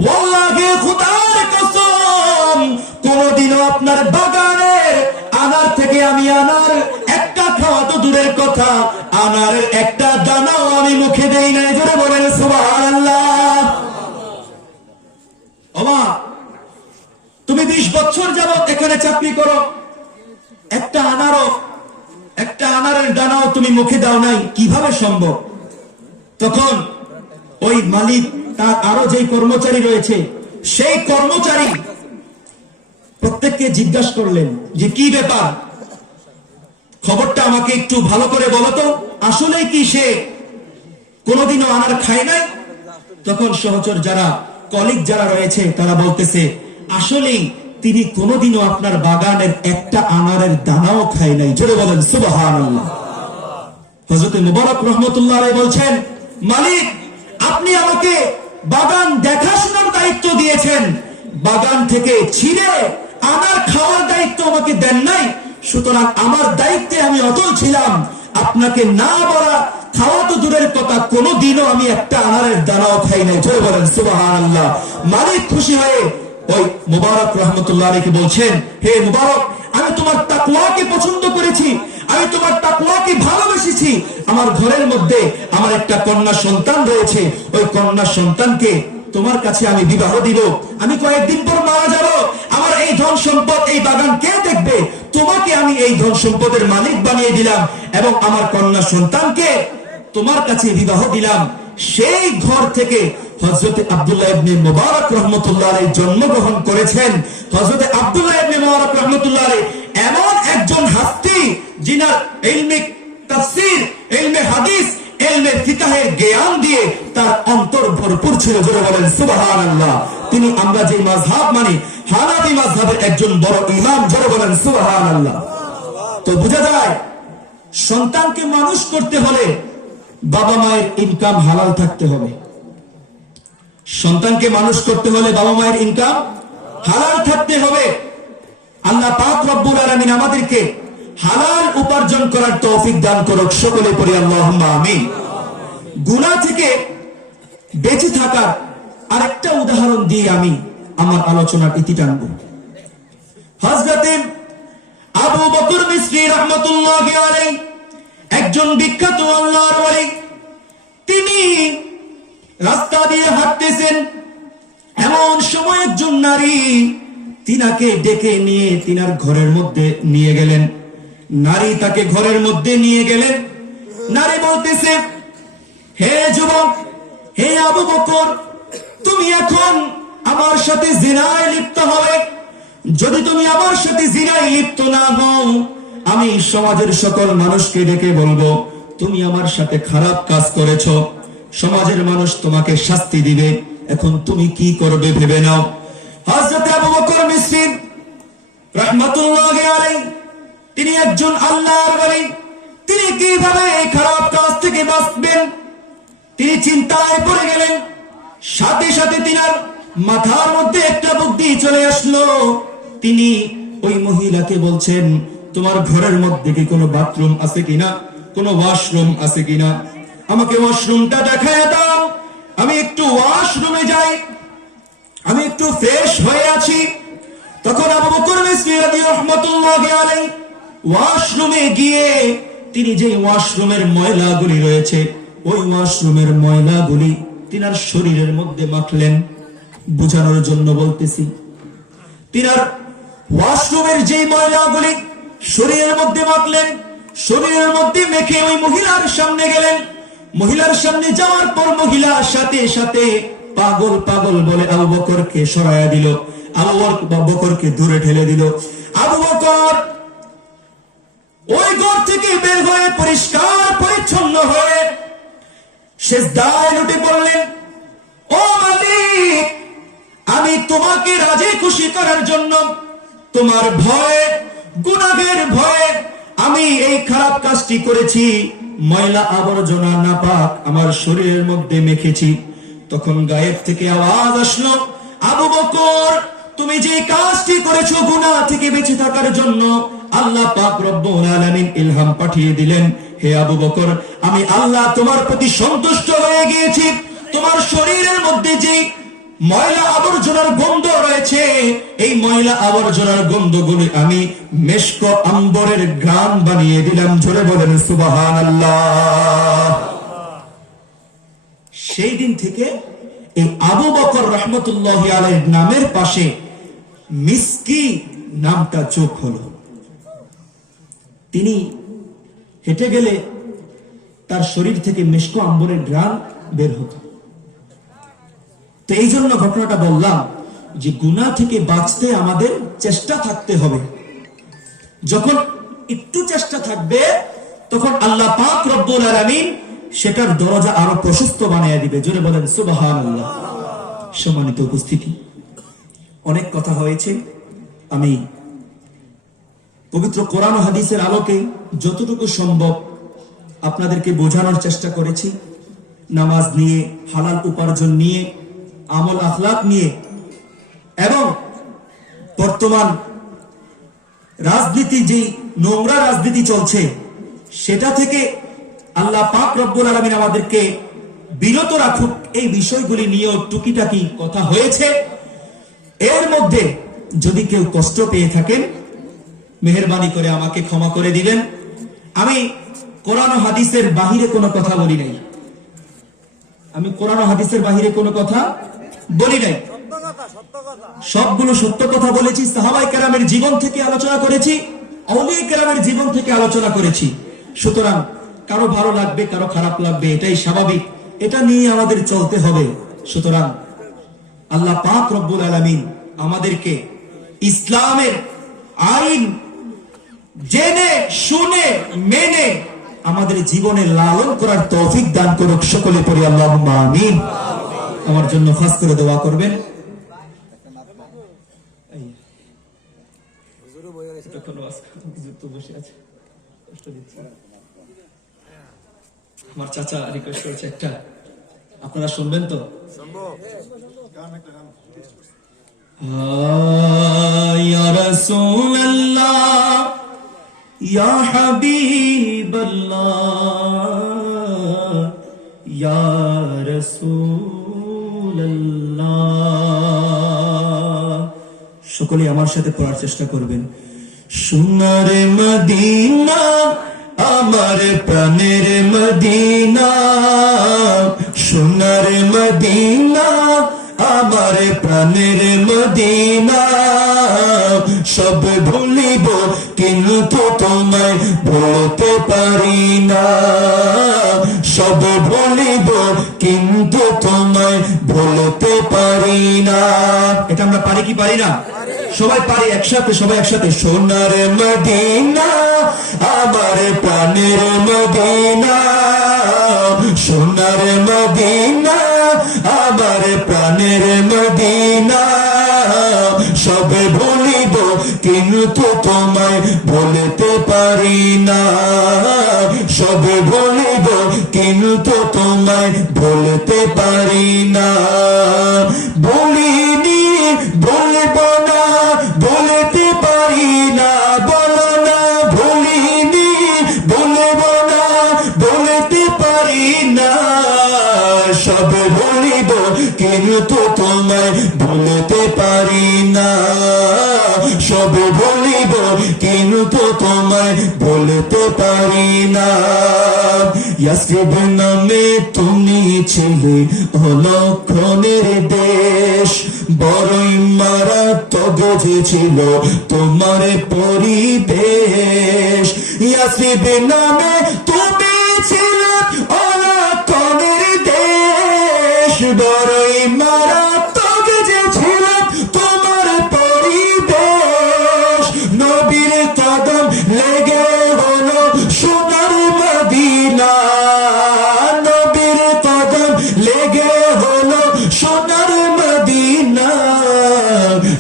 ওয়াল্লাহি খুদার কসম, কোনদিনও আপনার বাগানের আনার থেকে আমি আনার একটা খাওয়া তো দূরের কথা, আনারের একটা দানাও আমি মুখে দেই নাই। জোরে বলেন সুবহানাল্লাহ। ওমা, তুমি 20 বছর যাবত এখানে চাকরি করো, একটা আনারের দানাও তুমি মুখে দাও নাই, কিভাবে সম্ভব? তখন ওই মালিক তার আরো যে কর্মচারী রয়েছে, সেই কর্মচারী প্রত্যেককে জিজ্ঞাসা করলেন যে কি ব্যাপার, খবরটা আমাকে একটু ভালো করে বলো তো, আসলে কি সে কোনোদিনও আনার খায় নাই? তখন সহচর যারা কলিগ যারা রয়েছে তারা বলতেছে, আসলেই তিনি কোনোদিনও আপনার বাগানের একটা আনারের দানাও খায় নাই। জোরে বলেন সুবহানাল্লাহ। হযরত মুবারক রহমতুল্লাহ আলাইহি বলছেন, মালিক, আপনি আমাকে বাগান দেখাশোনার দায়িত্ব দিয়েছেন, বাগান থেকে ছিঁড়ে আনার খাওয়ার দায়িত্ব আমাকে দেন নাই। সুতরাং আমার দায়িত্বে আমি অটল ছিলাম। আপনাকে না বলা খাওয়া তো দূরের কথা, কোনোদিনও আমি একটা আনারের দানাও খাই নাই। জোরে বলেন সুবহানাল্লাহ। মালিক খুশি হয়ে ওই মুবারক রহমতুল্লাহ আলাইহি বলছেন, হে মুবারক, আমি তোমার তাকওয়াকে পছন্দ করেছি, আমি তোমার তাকওয়াকে ভালোবেসেছি। আমার ঘরের মধ্যে আমার একটা কন্যা সন্তান রয়েছে, ওই কন্যা সন্তানকে তোমার কাছে আমি বিবাহ দিব। আমি কয়েকদিন পর মারা যাব, আমার এই ধন সম্পদ, এই বাগান কে দেখবে? তোমাকে আমি এই ধন সম্পদের মালিক বানিয়ে দিলাম এবং আমার কন্যা সন্তানকে তোমার কাছে বিবাহ দিলাম। সেই ঘর থেকে হযরত আব্দুল্লাহ ইবনে মুবারক রহমতুল্লাহ আলাইহি জন্মগ্রহণ করেছেন। হযরত আব্দুল্লাহ ইবনে মুবারক রহমতুল্লাহ আলাইহি এমন একজন হাস্তি, যিনার ইলমে তাফসীর, ইলমে হাদিস, ইলমে ফিকহের জ্ঞান দিয়ে তার অন্তর ভরপুর ছিল। জোরে বলেন সুবহানাল্লাহ। তিনি আমরা যে মাযহাব মানি, হানাফি মাযহাবের একজন বড় ইমাম। জোরে বলেন সুবহানাল্লাহ। তো বোঝা যায়, সন্তানকে মানুষ করতে হলে বাবা মায়ের ইনকাম হালাল থাকতে হবে। সন্তানকে মানুষ করতে হলে বাবা মায়ের ইনকাম হালাল থাকতে হবে। আল্লাহ পাক রব্বুল আলামিন আমাদেরকে হালাল উপার্জন করার তৌফিক দান করুক। সকলে পড়ি আল্লাহুম্মা আমিন। গুনাহ থেকে বেঁচে থাকার আরেকটা উদাহরণ দিয়ে আমি আমার আলোচনার ইতি টানব। হযরত আবু বকর মিসরি রাহমাতুল্লাহি আলাইহি একজন বিখ্যাত আল্লাহর ওলি। তিনি রাস্তা দিয়ে হাঁটতেছেন, এমন সময় একজন নারী তিনাকে ডেকে নিয়ে তিনার ঘরের মধ্যে নিয়ে গেলেন। নারী তাকে ঘরের মধ্যে নিয়ে গেলেন। নারী বলতেছে, হে যুবক, হে আবু বকর, তুমি এখন আমার সাথে জিনায় লিপ্ত হবে। যদি তুমি আমার সাথে জিনায় লিপ্ত না হও, আমি সমাজের সকল মানুষকে ডেকে বলবো তুমি আমার সাথে খারাপ কাজ করেছো, সমাজের মানুষ তোমাকে শাস্তি দিবে। এখন তুমি কি করবে ভেবে নাও। হযরত আবু বকর মিসরি রাহমাতুল্লাহি আলাইহি তিনি একজন আল্লাহর ওলি। তিনি কিভাবে এই খারাপ কাজ থেকে বাঁচবেন তিনি চিন্তায় পড়ে গেলেন। সাথে সাথে তিনার মাথার মধ্যে একটা বুদ্ধি চলে আসলো। তিনি ওই মহিলাকে বলছেন, তোমার ঘরের মধ্যে কি কোনো বাথরুম আছে কিনা, কোনো ওয়াশরুম আছে কিনা, আমাকে ওয়াশরুমটা দেখায় দাও, আমি একটু ওয়াশরুমে যাই, আমি একটু ফ্রেশ হয়ে আছি। তখন আবু বকর মিসরি রাহমাতুল্লাহি আলাইহি ওয়াশরুমে গিয়ে তিনি যে ওয়াশরুমের ময়লাগুলি রয়েছে, ওই ওয়াশরুমের ময়লাগুলি তিনার শরীরের মধ্যে মাখলেন। বুঝানোর জন্য বলতেছি, তিনার ওয়াশরুমের যে ময়লাগুলি শরীরের মধ্যে মাখলেন, শরীরের মধ্যে মেখে ওই মহিলার সামনে গেলেন। মহিলার সামনে যাওয়ার পর মহিলা সাথে সাথে পাগল পাগল বলে আবু বকরকে সরায়া দিল, আবু বকরকে দূরে ঠেলে দিল। আবু বকর ওই ঘর থেকে বের হয়ে পরিষ্কার পরিচ্ছন্ন হয়ে সিজদায় লুটে পড়লেন, ও মালিক, আমি তোমাকে রাজি খুশি করার জন্য, তোমার ভয়ে, গুনাহের ভয়ে আমি এই খারাপ কাজটি করেছি। ময়লা আবর্জনা নাপাক আমার শরীরের মধ্যে মেখেছি, তখন গায়েব থেকে আওয়াজ আসলো, আবু বকর তুমি যে কাজটি করেছো গুনাহ থেকে বেঁচে থাকার জন্য আল্লাহ পাক রব্বুল আলামিন ইলহাম পাঠিয়ে দিলেন, হে আবু বকর আমি আল্লাহ তোমার প্রতি সন্তুষ্ট হয়ে গিয়েছি, তোমার শরীরের মধ্যে যে ময়লা আবর্জনার গন্ধ রয়েছে এই ময়লা আবর্জনার গন্ধগুলি আমি মেশক আম্বরের ঘ্রাণ বানিয়ে দিলাম। জোরে বলেন সুবহানাল্লাহ। সেই দিন থেকে এই আবু বকর রহমতুল্লাহি আলাইহির নামের পাশে মিসকি নামটা যোগ হলো। তিনি হেঁটে গেলে তার শরীর থেকে মেশক আম্বরের ঘ্রাণ বের হতো। তো এই জন্য ঘটনাটা বললাম যে গুনাহ থেকে বাঁচতে আমাদের চেষ্টা থাকতে হবে। যখন একটু চেষ্টা থাকবে তখন আল্লাহ পাক রব্বুল আলামিন সেটার দরজা আরো প্রশস্ত বানিয়ে দিবে। জোরে বলেন সুবহানাল্লাহ। সম্মানিত উপস্থিতি, অনেক কথা হয়েছে, আমি পবিত্র কোরআন ও হাদিসের আলোকে যতটুকু সম্ভব আপনাদেরকে বোঝানোর চেষ্টা করেছি। নামাজ নিয়ে, হালাল উপার্জন নিয়ে, আমল আখলাক নিয়ে, এবং বর্তমান রাজনীতি যে নোংরা রাজনীতি চলছে সেটা থেকে আল্লাহ পাক রব্বুল আলামিন আমাদেরকে বিরত রাখুক, এই বিষয়গুলি নিয়েও টুকিটাকি কথা হয়েছে। এর মধ্যে যদি কেউ কষ্ট পেয়ে থাকেন মেহেরবানি করে আমাকে ক্ষমা করে দিবেন। আমি কোরআন ও হাদিসের বাহিরে কোনো কথা বলি নাই, আমি কোরআন ও হাদিসের বাহিরে কোনো কথা বলি নাই, সবগুলো সত্য কথা বলেছি। সাহাবায়ে কেরামের জীবন থেকে আলোচনা করেছি, আউলিয়া কেরামের জীবন থেকে আলোচনা করেছি। সুতরাং কারো ভালো লাগবে, কারো খারাপ লাগবে, এটাই স্বাভাবিক, এটা নিয়ে আমাদের চলতে হবে। সুতরাং আল্লাহ পাক রব্বুল আলামিন আমাদেরকে ইসলামের আইন জেনে শুনে মেনে আমাদের জীবনে লালন করার তৌফিক দান করুক। সকলে পড়ি আল্লাহুম্মা আমিন। আমার জন্য খাস করে দোয়া করবেন। আমার চাচা রিকোয়েস্ট করেছে একটা, আপনারা শুনবেন তো? ইয়া রাসূলুল্লাহ ইয়া হাবিবাল্লাহ ইয়া রাসূলুল্লাহ। সকলে আমার সাথে পড়ার চেষ্টা করবেন। সোনার মদিনা আমার প্রাণের মদিনা, সোনার মদিনা আমার প্রাণের মদিনা, সব ভুলিব কিন্তু তোমায় ভুলতে পারি না, সব ভুলিব কিন্তু তোমায় ভুলতে পারি না। এটা আমরা পারি কি পারি না? সবাই পারি, একসাথে, সবাই একসাথে। সোনার মদিনা আমার প্রাণের মদিনা, সোনার মদিনা আমার প্রাণের মদিনা, সব ভুলিব কিন্তু তোমায় ভুলতে পারি না, সব ভুলিব কিন্তু তোমায় ভুলতে পারি না। বলিনি বলব না বলতে পারি না, বলো না ভুলিনি বলব না বলতে পারি না, সব ভুলিব কিন্তু তোমায় ভুলতে পারি না, সব ভুলিব কিন্তু তোমায় ভুলতে পারি না। ইয়াসরিব নামে তুমি ছিলে অলক্ষণের দেশ, বড়ই মারাত্মক ছিল তোমার পরিবেশ। ইয়াসরিব নামে তুমি ছিলে অলক্ষণের দেশ, বড়ই মারাত্মক ছিল তোমার পরিবেশ। নবীর কদম লেগে হলো সোনার মদিনা, নবীর কদম লেগে হলো সোনার মদিনা,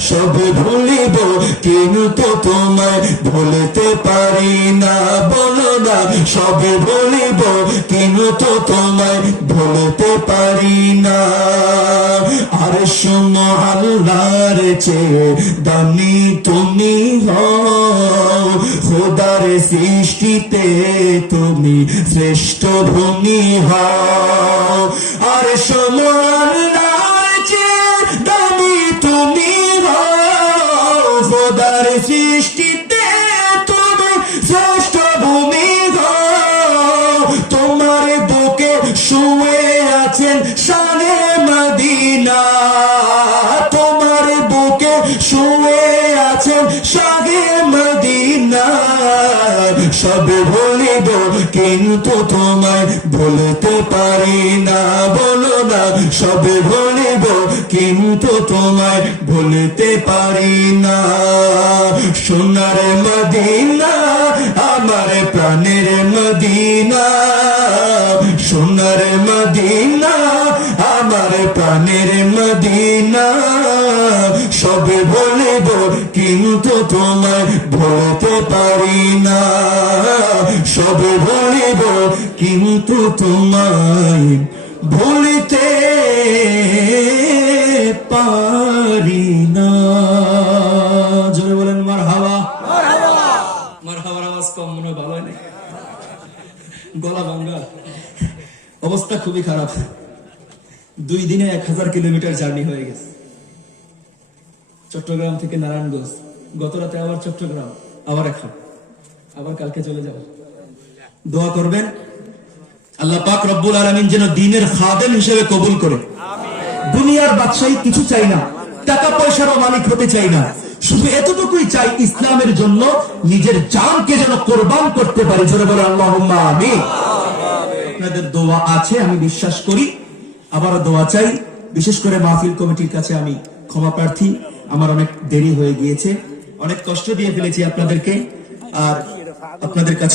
সব ভুলিব কিন্তু তোমায় ভুলতে পারি না, বলো না সবে ভুলিব কিন্তু তোমায় ভুলতে পারি না। আর শোনো আল্লাহর চেয়ে দামি তুমি হও, খোদার সৃষ্টিতে তুমি শ্রেষ্ঠ ভূমি হও। আর শোনো আল্লাহর চেয়ে দামি তুমি হও, খোদার সৃষ্টিতে তুমি শ্রেষ্ঠ ভূমি হও। তোমার বুকে শুয়ে আছেন শানে মদিনা, তোমার বুকে শুয়ে আছেন শাহে মদিনা। সব ভুলিব কিন্তু তোমায় ভুলতে পারি না, বলো না সব ভুলিব কিন্তু তোমায় ভুলতে পারি না। সোনার মদিনা আমার প্রাণের মদিনা, সোনার মদিনা আমার প্রাণের মদিনা। সব বলিব কিন্তু তোমায় ভুলতে পারি না, সব বলিব কিন্তু তোমায় ভুলতে পারি না। জোরে বলেন মারহাবা। মারহাবার আওয়াজ কম মনে হয়, ভালো হয় না, গলা ভাঙ্গা, অবস্থা খুবই খারাপ। 2 দিনে 1000 কিলোমিটার জার্নি হয়ে গেছে, চট্টগ্রাম থেকে নারায়ণগঞ্জ, গত রাতে আবার চট্টগ্রাম, আবার এখন, আবার কালকে চলে যাব। দোয়া করবেন আল্লাহ পাক রব্বুল আলামিন যেন দ্বীনের খাদেম হিসেবে কবুল করে। দুনিয়ার বাদশাহী কিছু চাই না, টাকা পয়সারও মালিক হতে চাই না, শুধু এতটুকুই চাই ইসলামের জন্য নিজের জানকে যেন কোরবান করতে পারি। জোরে বলে আল্লাহুম্মা আমিন। আপনাদের দোয়া আছে আমি বিশ্বাস করি, আবারও দোয়া চাই। বিশেষ করে মাহফিল কমিটির কাছে আমি ক্ষমা প্রার্থী, আমার অনেক দেরি হয়ে গিয়েছে, অনেক কষ্ট দিয়ে ফেলেছি আপনাদেরকে, আর আপনাদের কাছে